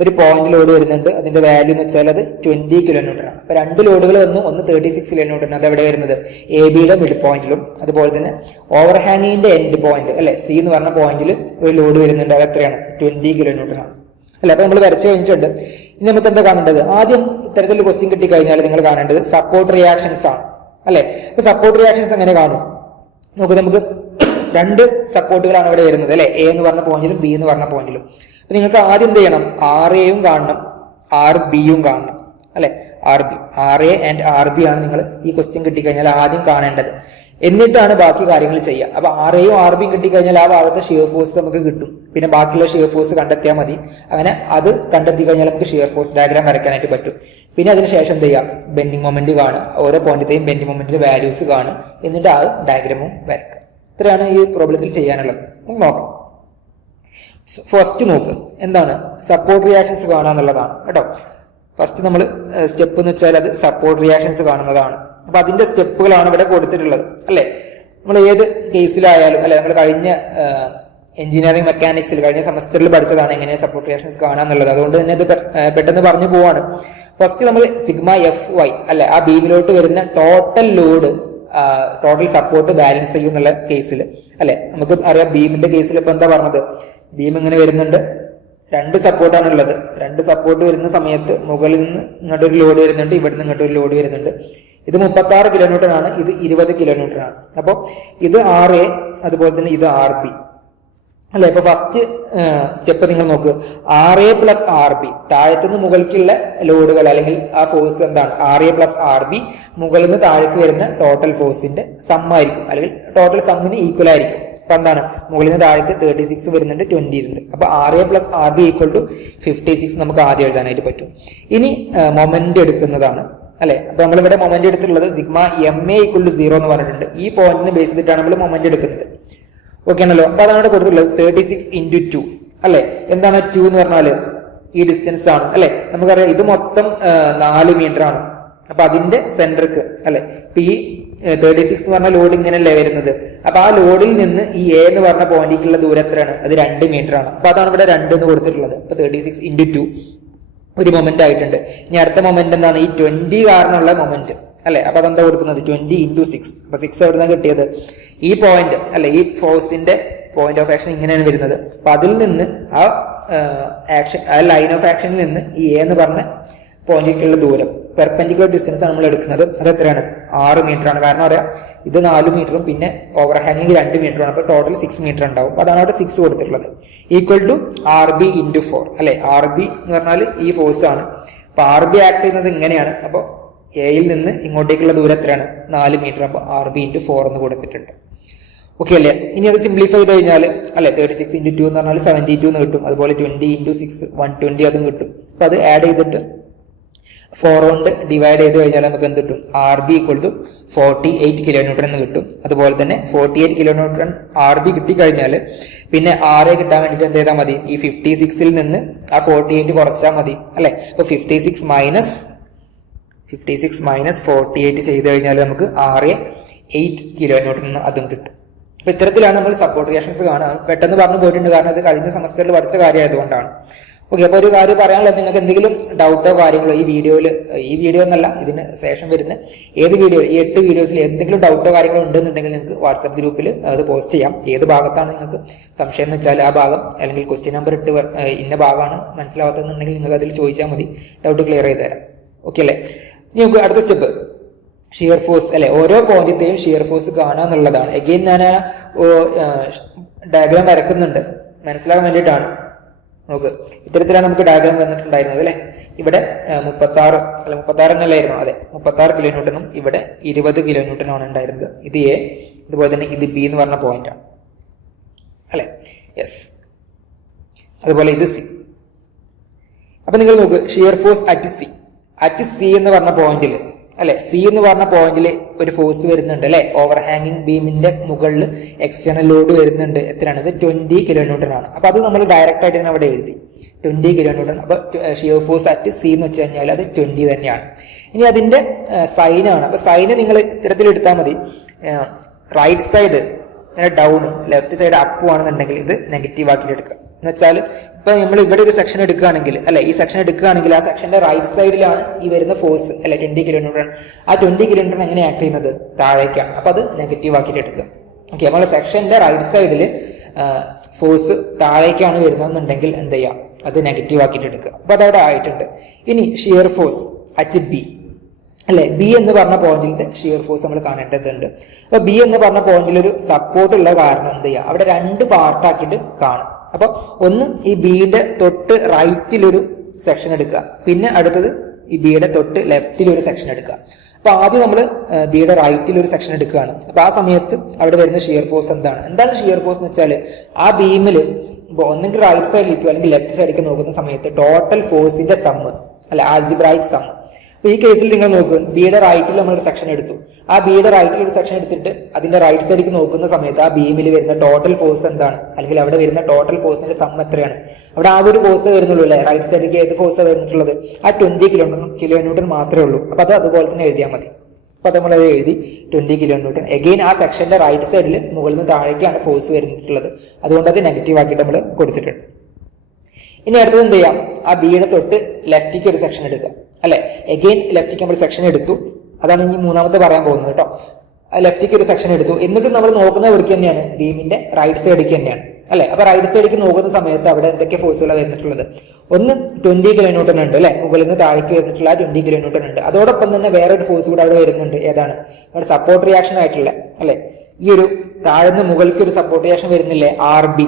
ഒരു പോയിന്റ് ലോഡ് വരുന്നുണ്ട്. അതിന്റെ വാല്യൂ എന്ന് വെച്ചാൽ അത് 20 kN ആണ്. അപ്പൊ 2 ലോഡുകൾ വന്നു, ഒന്ന് 36 kN, അത് എവിടെ വരുന്നത്, ABയുടെ മിഡ് പോയിന്റിലും. അതുപോലെ തന്നെ ഓവർ ഹാങ്ങിങ്ങിന്റെ എൻഡ് പോയിന്റ് അല്ലെ, C എന്ന് പറഞ്ഞ പോയിന്റിൽ ഒരു ലോഡ് വരുന്നുണ്ട്, അത് എത്രയാണ്, 20 kN ആണ് അല്ലെ. അപ്പൊ നമ്മൾ വരച്ചു കഴിഞ്ഞിട്ടുണ്ട്. ഇനി നമുക്ക് എന്താ കാണേണ്ടത്, ആദ്യം ഇത്തരത്തിലുള്ള ക്വസ്റ്റ്യൻ കിട്ടി കഴിഞ്ഞാൽ നിങ്ങൾ കാണേണ്ടത് സപ്പോർട്ട് റിയാക്ഷൻസ് ആണ് അല്ലെ. ഇപ്പൊ സപ്പോർട്ട് റിയാക്ഷൻസ് എങ്ങനെ കാണും നോക്ക്. നമുക്ക് രണ്ട് സപ്പോർട്ടുകളാണ് ഇവിടെ വരുന്നത് അല്ലെ, എ എന്ന് പറഞ്ഞ പോയിന്റിലും ബി എന്ന് പറഞ്ഞ പോയിന്റിലും. അപ്പൊ നിങ്ങൾക്ക് ആദ്യം എന്ത് ചെയ്യണം, ആർ എയും കാണണം ആർ ബിയും കാണണം അല്ലെ. R A and R B ആണ് നിങ്ങൾ ഈ ക്വസ്റ്റ്യൻ കിട്ടിക്കഴിഞ്ഞാൽ ആദ്യം കാണേണ്ടത്. എന്നിട്ടാണ് ബാക്കി കാര്യങ്ങൾ ചെയ്യുക. അപ്പൊ ആർ എയും ആർ ബിയും കിട്ടിക്കഴിഞ്ഞാൽ ആ ഭാഗത്തെ ഷിയർ ഫോഴ്സ് നമുക്ക് കിട്ടും. പിന്നെ ബാക്കിയുള്ള ഷിയർ ഫോഴ്സ് കണ്ടെത്തിയാൽ മതി. അങ്ങനെ അത് കണ്ടെത്തി കഴിഞ്ഞാൽ നമുക്ക് ഷിയർ ഫോഴ്സ് ഡയഗ്രാം വരയ്ക്കാനായിട്ട് പറ്റും. പിന്നെ അതിനുശേഷം എന്ത് ചെയ്യാം, ബെൻഡിങ് മൊമെന്റ് കാണുക, ഓരോ പോയിന്റത്തെയും ബെൻഡിങ് മൊമെന്റിന്റെ വാല്യൂസ് കാണുക, എന്നിട്ട് ആ ഡയഗ്രാമും വരയ്ക്കുക. ഇത്രയാണ് ഈ പ്രോബ്ലത്തിൽ ചെയ്യാനുള്ളത്. നോക്കാം. ഫസ്റ്റ് നോക്ക്, എന്താണ് സപ്പോർട്ട് റിയാക്ഷൻസ് കാണുക എന്നുള്ളതാണ് കേട്ടോ. ഫസ്റ്റ് നമ്മൾ സ്റ്റെപ്പ് എന്ന് വെച്ചാൽ അത് സപ്പോർട്ട് റിയാക്ഷൻസ് കാണുന്നതാണ്. അപ്പൊ അതിന്റെ സ്റ്റെപ്പുകളാണ് ഇവിടെ കൊടുത്തിട്ടുള്ളത് അല്ലെ. നമ്മൾ ഏത് കേസിലായാലും അല്ലെ, നമ്മൾ കഴിഞ്ഞ എഞ്ചിനീയറിംഗ് മെക്കാനിക്സിൽ കഴിഞ്ഞ സെമസ്റ്ററിൽ പഠിച്ചതാണ് എങ്ങനെ സപ്പോർട്ട് റിയാക്ഷൻസ് കാണാന്നുള്ളത്. അതുകൊണ്ട് തന്നെ ഇത് പെട്ടെന്ന് പറഞ്ഞു പോവാണ്. ഫസ്റ്റ് നമ്മൾ സിഗ്മ എഫ് വൈ അല്ലെ, ആ ബീമിലോട്ട് വരുന്ന total load total support balance ചെയ്യും എന്നുള്ള കേസിൽ അല്ലെ. നമുക്ക് അറിയാം ബീമിന്റെ കേസിൽ ഇപ്പൊ എന്താ പറഞ്ഞത്, ബീം ഇങ്ങനെ വരുന്നുണ്ട്, രണ്ട് സപ്പോർട്ടാണ് ഉള്ളത്. രണ്ട് സപ്പോർട്ട് വരുന്ന സമയത്ത് മുകളിൽ നിന്ന് ഇങ്ങോട്ടൊരു ലോഡ് വരുന്നുണ്ട്, ഇവിടെ നിന്ന് ഇങ്ങോട്ടൊരു ലോഡ് വരുന്നുണ്ട്. ഇത് 36 കിലോന്യൂട്ടൺ ആണ്, ഇത് 20 കിലോന്യൂട്ടൺ ആണ്. അപ്പോൾ ഇത് ആർ എ, അതുപോലെ തന്നെ ഇത് ആർ ബി അല്ലെ. ഇപ്പൊ ഫസ്റ്റ് സ്റ്റെപ്പ് നിങ്ങൾ നോക്കുക, R A plus R B, താഴത്തുനിന്ന് മുകളിലേക്കുള്ള ലോഡുകൾ അല്ലെങ്കിൽ ആ ഫോഴ്സ് എന്താണ്, R A plus R B മുകളിൽ നിന്ന് താഴേക്ക് വരുന്ന ടോട്ടൽ ഫോഴ്സിന്റെ സം ആയിരിക്കും, അല്ലെങ്കിൽ ടോട്ടൽ സമ്മിന് ഈക്വൽ ആയിരിക്കും. അപ്പൊ എന്താണ്, മുകളിൽ നിന്ന് താഴേക്ക് 36 വരുന്നുണ്ട്, 20 ഉണ്ട്. അപ്പൊ R A plus R B equal to 56 നമുക്ക് ആദ്യം എഴുതാനായിട്ട് പറ്റും. ഇനി മൊമെന്റ് എടുക്കുന്നതാണ് അല്ലെ. അപ്പൊ നമ്മളിവിടെ മൊമെന്റ് എടുത്തിട്ടുള്ളത് sigma M A equal to 0 എന്ന് പറഞ്ഞിട്ടുണ്ട്. ഈ പോയിന്റിനെ ബേസ് ചെയ്തിട്ടാണ് നമ്മൾ മൊമെന്റ് എടുക്കുന്നത്. ഓക്കെ ആണല്ലോ. അപ്പൊ അതാണ് ഇവിടെ കൊടുത്തിട്ടുള്ളത് 36 ഇൻറ്റു 2 അല്ലെ. എന്താണ് 2 എന്ന് പറഞ്ഞാല് ഈ ഡിസ്റ്റൻസ് ആണ് അല്ലെ. നമുക്കറിയാം ഇത് മൊത്തം 4 മീറ്റർ ആണ്. അപ്പൊ അതിന്റെ സെന്റർക്ക് അല്ലെ, ഇപ്പൊ ഈ 36 എന്ന് പറഞ്ഞ ലോഡ് ഇങ്ങനെയല്ലേ വരുന്നത്. അപ്പൊ ആ ലോഡിൽ നിന്ന് ഈ എ എന്ന് പറഞ്ഞ പോയിന്റിലേക്കുള്ള ദൂരം എത്രയാണ്, അത് 2 മീറ്റർ ആണ്. അപ്പൊ അതാണ് ഇവിടെ 2 എന്ന് കൊടുത്തിട്ടുള്ളത്. അപ്പൊ 36 ഇൻറ്റു 2 ഒരു മൊമെന്റ് ആയിട്ടുണ്ട്. ഇനി അടുത്ത മൊമെന്റ് എന്താണ്, ഈ 20 കാരണമുള്ള മൊമെന്റ് അല്ലെ. അപ്പൊ അതെന്താ കൊടുക്കുന്നത്, 20 ഇൻറ്റു 6. അപ്പൊ 6 എവിടെ നിന്നാണ് കിട്ടിയത്, ഈ പോയിന്റ് അല്ലെ, ഈ ഫോഴ്സിന്റെ പോയിന്റ് ഓഫ് ആക്ഷൻ ഇങ്ങനെയാണ് വരുന്നത്. അപ്പൊ അതിൽ നിന്ന് ആ ആക്ഷൻ, ആ ലൈൻ ഓഫ് ആക്ഷനിൽ നിന്ന് ഈ എ എന്ന് പറഞ്ഞ പോയിന്റിലേക്കുള്ള ദൂരം, പെർപെൻഡിക്കുലർ ഡിസ്റ്റൻസ് നമ്മൾ എടുക്കുന്നത്, അത് എത്രയാണ്, 6 മീറ്റർ ആണ്. കാരണം പറയാം ഇത് 4 മീറ്ററും പിന്നെ ഓവർ ഹാങ്ങിങ് 2 മീറ്ററും ആണ്. അപ്പൊ ടോട്ടൽ 6 മീറ്റർ ഉണ്ടാവും. അപ്പൊ അതാണ് അവിടെ 6 കൊടുത്തിട്ടുള്ളത്. Equal to R B into 4 അല്ലെ. ആർ ബി എന്ന് പറഞ്ഞാൽ ഈ ഫോഴ്സ് ആണ്. അപ്പൊ ആർ ബി ആക്ട് ചെയ്യുന്നത് ഇങ്ങനെയാണ്. അപ്പൊ എയിൽ നിന്ന് ഇങ്ങോട്ടേക്കുള്ള ദൂരം എത്രയാണ്, 4 മീറ്റർ. അപ്പൊ ആർ ബി ഇൻറ്റു 4 എന്ന് കൊടുത്തിട്ടുണ്ട്. ഓക്കെ അല്ലേ. ഇനി അത് സിംപ്ലിഫൈ ചെയ്ത് കഴിഞ്ഞാൽ അല്ലെ 36 ഇൻറ്റു 2 എന്ന് പറഞ്ഞാൽ 72 എന്ന് കിട്ടും. അതുപോലെ 20 ഇൻറ്റു 6 120 അതും കിട്ടും. അപ്പൊ അത് ആഡ് ചെയ്തിട്ട് 4 കൊണ്ട് ഡിവൈഡ് ചെയ്ത് കഴിഞ്ഞാൽ നമുക്ക് എന്ത് കിട്ടും, R B equal to 48 kilonewton എന്ന് കിട്ടും. അതുപോലെ തന്നെ 48 കിലോന്യൂട്ടൺ ആർ ബി കിട്ടിക്കഴിഞ്ഞാൽ പിന്നെ ആർ എ കിട്ടാൻ വേണ്ടിയിട്ട് എന്ത് ചെയ്താൽ മതി, ഈ 56ൽ നിന്ന് ആ 48 കുറച്ചാൽ മതി അല്ലെ. അപ്പൊ 56 മൈനസ് 48 ചെയ്ത് കഴിഞ്ഞാൽ നമുക്ക് ആർ എ 8 കിലോന്യൂട്ടൺ അതും കിട്ടും. അപ്പൊ ഇത്തരത്തിലാണ് നമ്മൾ സപ്പോർട്ട് റിയാക്ഷൻസ് കാണുക. പെട്ടെന്ന് പറഞ്ഞു പോയിട്ടുണ്ട്, കാരണം അത് കഴിഞ്ഞ സെമസ്റ്ററിൽ പഠിച്ച കാര്യമായതുകൊണ്ടാണ്. ഓക്കെ. അപ്പൊ ഒരു കാര്യം പറയാനുള്ളത്, നിങ്ങൾക്ക് എന്തെങ്കിലും ഡൗട്ടോ കാര്യങ്ങളോ ഈ വീഡിയോ എന്നല്ല, ഇതിന് ശേഷം വരുന്ന ഏത് വീഡിയോ, ഈ 8 വീഡിയോസിൽ എന്തെങ്കിലും ഡൗട്ടോ കാര്യങ്ങളോ ഉണ്ടെന്നുണ്ടെങ്കിൽ നിങ്ങൾക്ക് വാട്സ്ആപ്പ് ഗ്രൂപ്പിൽ അത് പോസ്റ്റ് ചെയ്യാം. ഏത് ഭാഗത്താണ് നിങ്ങൾക്ക് സംശയം എന്ന് വെച്ചാൽ ആ ഭാഗം, അല്ലെങ്കിൽ ക്വസ്റ്റ്യൻ നമ്പർ ഇട്ട് ഇന്ന ഭാഗമാണ് മനസ്സിലാവാത്തതെന്നുണ്ടെങ്കിൽ നിങ്ങൾക്ക് അതിൽ ചോദിച്ചാൽ മതി, ഡൗട്ട് ക്ലിയർ ചെയ്ത് തരാം. ഓക്കെ അല്ലേ. ഇനി നമുക്ക് അടുത്ത സ്റ്റെപ്പ് ഷിയർ ഫോഴ്സ് അല്ലെ. ഓരോ പോയിന്റിന്റെയും ഷിയർ ഫോഴ്സ് കാണുക എന്നുള്ളതാണ്. എഗെയിൻ ഞാൻ ഡയഗ്രാം വരക്കുന്നുണ്ട് മനസ്സിലാക്കാൻ വേണ്ടിയിട്ടാണ്. നോക്ക്, ഇത്തരത്തിലാണ് നമുക്ക് ഡയഗ്രാം വന്നിട്ടുണ്ടായിരുന്നത് അല്ലെ. ഇവിടെ 36 എന്നല്ലായിരുന്നു, അതെ 36 കിലോന്യൂട്ടനും ഇവിടെ 20 കിലോന്യൂട്ടനുമാണ് ഉണ്ടായിരുന്നത്. ഇത് എ, അതുപോലെ തന്നെ ഇത് ബി എന്ന് പറഞ്ഞ പോയിന്റ് ആണ് അല്ലെ. യെസ്. അതുപോലെ ഇത് സി. അപ്പൊ നിങ്ങൾ നോക്ക്, ഷിയർ ഫോഴ്സ് അറ്റ് സി എന്ന് പറഞ്ഞ പോയിന്റിൽ അല്ലെ, സി എന്ന് പറഞ്ഞ പോയിന്റിൽ ഒരു ഫോഴ്സ് വരുന്നുണ്ട് അല്ലെ. ഓവർ ഹാങ്ങിങ് ബീമിന്റെ മുകളിൽ എക്സ്റ്റേണൽ ലോഡ് വരുന്നുണ്ട്. എത്രയാണ്, ഇത് 20 കിലോന്യൂട്ടൺ ആണ്. അപ്പൊ അത് നമ്മൾ ഡയറക്റ്റ് ആയിട്ട് തന്നെ അവിടെ എഴുതി 20 കിലോന്യൂട്ടൺ. അപ്പൊ ഷിയർ ഫോഴ്സ് അറ്റ് സി എന്ന് വെച്ച് കഴിഞ്ഞാൽ അത് 20 തന്നെയാണ്. ഇനി അതിന്റെ സൈനാണ്. അപ്പൊ സൈന് നിങ്ങൾ ഇത്തരത്തിൽ എടുത്താൽ മതി. റൈറ്റ് സൈഡ് ഡൗണും ലെഫ്റ്റ് സൈഡ് അപ്പും ആണെന്നുണ്ടെങ്കിൽ ഇത് നെഗറ്റീവ് ആക്കിയിട്ട് എടുക്കുക. എന്ന് വെച്ചാൽ ഇപ്പൊ നമ്മൾ ഇവിടെ ഒരു സെക്ഷൻ എടുക്കുകയാണെങ്കിൽ അല്ലെ, ഈ സെക്ഷൻ എടുക്കുകയാണെങ്കിൽ ആ സെക്ഷന്റെ റൈറ്റ് സൈഡിലാണ് ഈ വരുന്ന ഫോഴ്സ് അല്ലെ 20 കിലോന്യൂട്ടൺ. ആ 20 കിലോന്യൂട്ടൺ എങ്ങനെ ആക്ട് ചെയ്യുന്നത്, താഴേക്കാണ്. അപ്പൊ അത് നെഗറ്റീവ് ആക്കിയിട്ട് എടുക്കുക. ഓക്കെ. നമ്മൾ സെക്ഷന്റെ റൈറ്റ് സൈഡിൽ ഫോഴ്സ് താഴേക്കാണ് വരുന്നതെന്നുണ്ടെങ്കിൽ എന്ത് ചെയ്യാം, അത് നെഗറ്റീവ് ആക്കിയിട്ട് എടുക്കുക. അപ്പൊ അതവിടെ ആയിട്ടുണ്ട്. ഇനി ഷിയർ ഫോഴ്സ് അറ്റ് ബി അല്ലെ. ബി എന്ന് പറഞ്ഞ പോയിന്റിലത്തെ ഷിയർ ഫോഴ്സ് നമ്മൾ കാണേണ്ടതുണ്ട്. അപ്പൊ ബി എന്ന് പറഞ്ഞ പോയിന്റിൽ ഒരു സപ്പോർട്ട് ഉള്ള കാരണം എന്ത് ചെയ്യുക, അവിടെ രണ്ട് പാർട്ടാക്കിയിട്ട് കാണും. അപ്പൊ ഒന്ന് ഈ ബിയുടെ തൊട്ട് റൈറ്റിലൊരു സെക്ഷൻ എടുക്കുക, പിന്നെ അടുത്തത് ഈ ബിയുടെ തൊട്ട് ലെഫ്റ്റിൽ ഒരു സെക്ഷൻ എടുക്കുക. അപ്പൊ ആദ്യം നമ്മൾ ബിയുടെ റൈറ്റിൽ ഒരു സെക്ഷൻ എടുക്കുകയാണ്. അപ്പൊ ആ സമയത്ത് അവിടെ വരുന്ന ഷിയർ ഫോഴ്സ് എന്താണ് ഷിയർ ഫോഴ്സ് എന്ന് വെച്ചാൽ ആ ബീമിൽ ഒന്നെങ്കിൽ റൈറ്റ് സൈഡിലേക്ക് അല്ലെങ്കിൽ ലെഫ്റ്റ് സൈഡിലേക്ക് നോക്കുന്ന സമയത്ത് ടോട്ടൽ ഫോഴ്സിന്റെ സമ്മ് അല്ലെ, ആൾജിബ്രായിക് സമ്മ്. അപ്പൊ ഈ കേസിൽ നിങ്ങൾ നോക്കുക, ബിയുടെ റൈറ്റിൽ നമ്മളൊരു സെക്ഷൻ എടുത്തു. ആ ബിയുടെ റൈറ്റിൽ ഒരു സെക്ഷൻ എടുത്തിട്ട് അതിന്റെ റൈറ്റ് സൈഡിലേക്ക് നോക്കുന്ന സമയത്ത് ആ ബീമിൽ വരുന്ന ടോട്ടൽ ഫോഴ്സ് എന്താണ്, അല്ലെങ്കിൽ അവിടെ വരുന്ന ടോട്ടൽ ഫോഴ്സിന്റെ സം എത്രയാണ്? അവിടെ ആകെ ഒരു ഫോഴ്സ് വരുന്നുള്ളൂ അല്ലെ. റൈറ്റ് സൈഡിലേക്ക് ഏത് ഫോഴ്സാണ് വരുന്നിട്ടുള്ളത്? ആ 20 കിലോ ന്യൂട്ടൺ മാത്രമേ ഉള്ളൂ. അപ്പൊ അത് അതുപോലെ തന്നെ എഴുതിയാൽ മതി. അപ്പൊ നമ്മളത് എഴുതി 20 കിലോ ന്യൂട്ടൺ. എഗെയിൻ ആ സെക്ഷന്റെ റൈറ്റ് സൈഡിൽ മുകളിൽ നിന്ന് താഴേക്കാണ് ഫോഴ്സ് വരുന്നിട്ടുള്ളത്. അതുകൊണ്ട് അത് നെഗറ്റീവ് ആക്കിയിട്ട് നമ്മൾ കൊടുത്തിട്ടുണ്ട്. ഇനി അടുത്തത് എന്ത് ചെയ്യാം, ആ ബിയുടെ തൊട്ട് ലെഫ്റ്റിക്ക് ഒരു സെക്ഷൻ എടുക്കുക അല്ലെ. എഗെയിൻ ലെഫ്റ്റിക്ക് നമ്മൾ സെക്ഷൻ എടുത്തു. അതാണ് ഇനി മൂന്നാമത്തെ പറയാൻ പോകുന്നത് കേട്ടോ. ലെഫ്റ്റിക്ക് ഒരു സെക്ഷൻ എടുത്തു. എന്നിട്ടും നമ്മൾ നോക്കുന്ന എവിടേക്ക് തന്നെയാണ്, ബീമിന്റെ റൈറ്റ് സൈഡിലേക്ക് തന്നെയാണ് അല്ലെ. അപ്പൊ റൈറ്റ് സൈഡിലേക്ക് നോക്കുന്ന സമയത്ത് അവിടെ എന്തൊക്കെ ഫോഴ്സുകളാണ് വരുന്നിട്ടുള്ളത്? ഒന്ന് 20 കിലോ ന്യൂട്ടൺ ഉണ്ട് അല്ലെ, മുകളിൽ നിന്ന് താഴേക്ക് വരുന്നിട്ടുള്ള 20 കിലോ ന്യൂട്ടൺ ഉണ്ട്. അതോടൊപ്പം തന്നെ വേറൊരു ഫോഴ്സ് കൂടെ അവിടെ വരുന്നുണ്ട്. ഏതാണ്? അവിടെ സപ്പോർട്ട് റിയാക്ഷൻ ആയിട്ടുള്ള അല്ലെ, ഈ ഒരു താഴ്ന്ന് മുകളിലേക്ക് ഒരു സപ്പോർട്ട് റിയാക്ഷൻ വരുന്നില്ലേ, RB.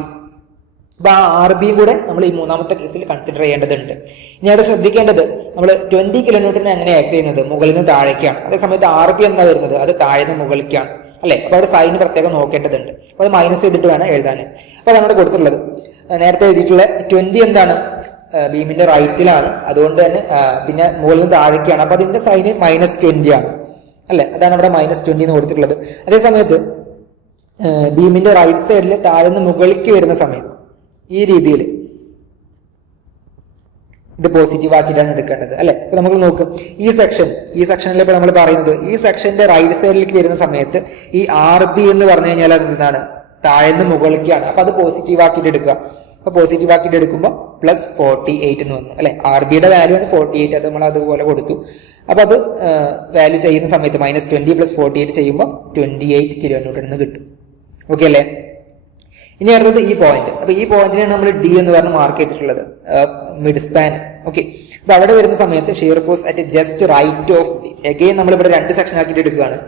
അപ്പൊ ആ RB കൂടെ നമ്മൾ ഈ മൂന്നാമത്തെ കേസിൽ കൺസിഡർ ചെയ്യേണ്ടതുണ്ട്. ഇനി അവിടെ ശ്രദ്ധിക്കേണ്ടത്, നമ്മൾ 20 കിലോ ന്യൂട്ടൺ എങ്ങനെ ആക്ട് ചെയ്യുന്നത്, മുകളിൽ നിന്ന് താഴേക്കാണ്. അതേസമയത്ത് RB എന്താ വരുന്നത്, അത് താഴ്ന്ന് മുകളിലേക്കാണ് അല്ലെ. അപ്പൊ അവിടെ സൈന് പ്രത്യേകം നോക്കേണ്ടതുണ്ട്. അപ്പൊ അത് മൈനസ് ചെയ്തിട്ട് വേണം എഴുതാൻ. അപ്പൊ അതാണ് കൊടുത്തിട്ടുള്ളത്. നേരത്തെ എഴുതിയിട്ടുള്ള 20 എന്താണ്, ബീമിന്റെ റൈറ്റിലാണ്, അതുകൊണ്ട് തന്നെ പിന്നെ മുകളിൽ നിന്ന് താഴേക്കാണ്. അപ്പൊ അതിന്റെ സൈന് -20 ആണ് അല്ലെ. അതാണ് അവിടെ -20 എന്ന് കൊടുത്തിട്ടുള്ളത്. അതേസമയത്ത് ബീമിന്റെ റൈറ്റ് സൈഡിൽ താഴ്ന്ന് മുകളിലേക്ക് വരുന്ന സമയത്ത് ഈ രീതിയിൽ ഇത് പോസിറ്റീവ് ആക്കിയിട്ടാണ് എടുക്കേണ്ടത് അല്ലെ. ഇപ്പൊ നമ്മൾ നോക്കും, ഈ സെക്ഷനിൽ ഇപ്പൊ നമ്മൾ പറയുന്നത് ഈ സെക്ഷന്റെ റൈറ്റ് സൈഡിലേക്ക് വരുന്ന സമയത്ത് ഈ RB എന്ന് പറഞ്ഞു കഴിഞ്ഞാൽ അത് എന്താണ്, താഴ്ന്ന് മുകളിലേക്കാണ്. അപ്പൊ അത് പോസിറ്റീവ് ആക്കിയിട്ട് എടുക്കുക. അപ്പൊ പോസിറ്റീവ് ആക്കിയിട്ട് എടുക്കുമ്പോൾ +48 എന്ന് വന്നു അല്ലെ. RBയുടെ വാല്യൂ ആണ് 48, അത് നമ്മൾ അതുപോലെ കൊടുത്തു. അപ്പൊ അത് വാല്യൂ ചെയ്യുന്ന സമയത്ത് -20 + 48 ചെയ്യുമ്പോൾ 28 കിലോ ന്യൂട്ടൺ എന്ന് കിട്ടും. ഓക്കെ അല്ലേ. ഇനി അടുത്തത് ഈ പോയിന്റ്. അപ്പൊ ഈ പോയിന്റിനാണ് നമ്മൾ D എന്ന് പറഞ്ഞ് മാർക്ക് ചെയ്തിട്ടുള്ളത്, മിഡ് സ്പാൻ. ഓക്കെ. അപ്പൊ അവിടെ വരുന്ന സമയത്ത് shear force at just right of D. Again നമ്മൾ ഇവിടെ 2 സെക്ഷൻ ആക്കിയിട്ട് എടുക്കുകയാണ്.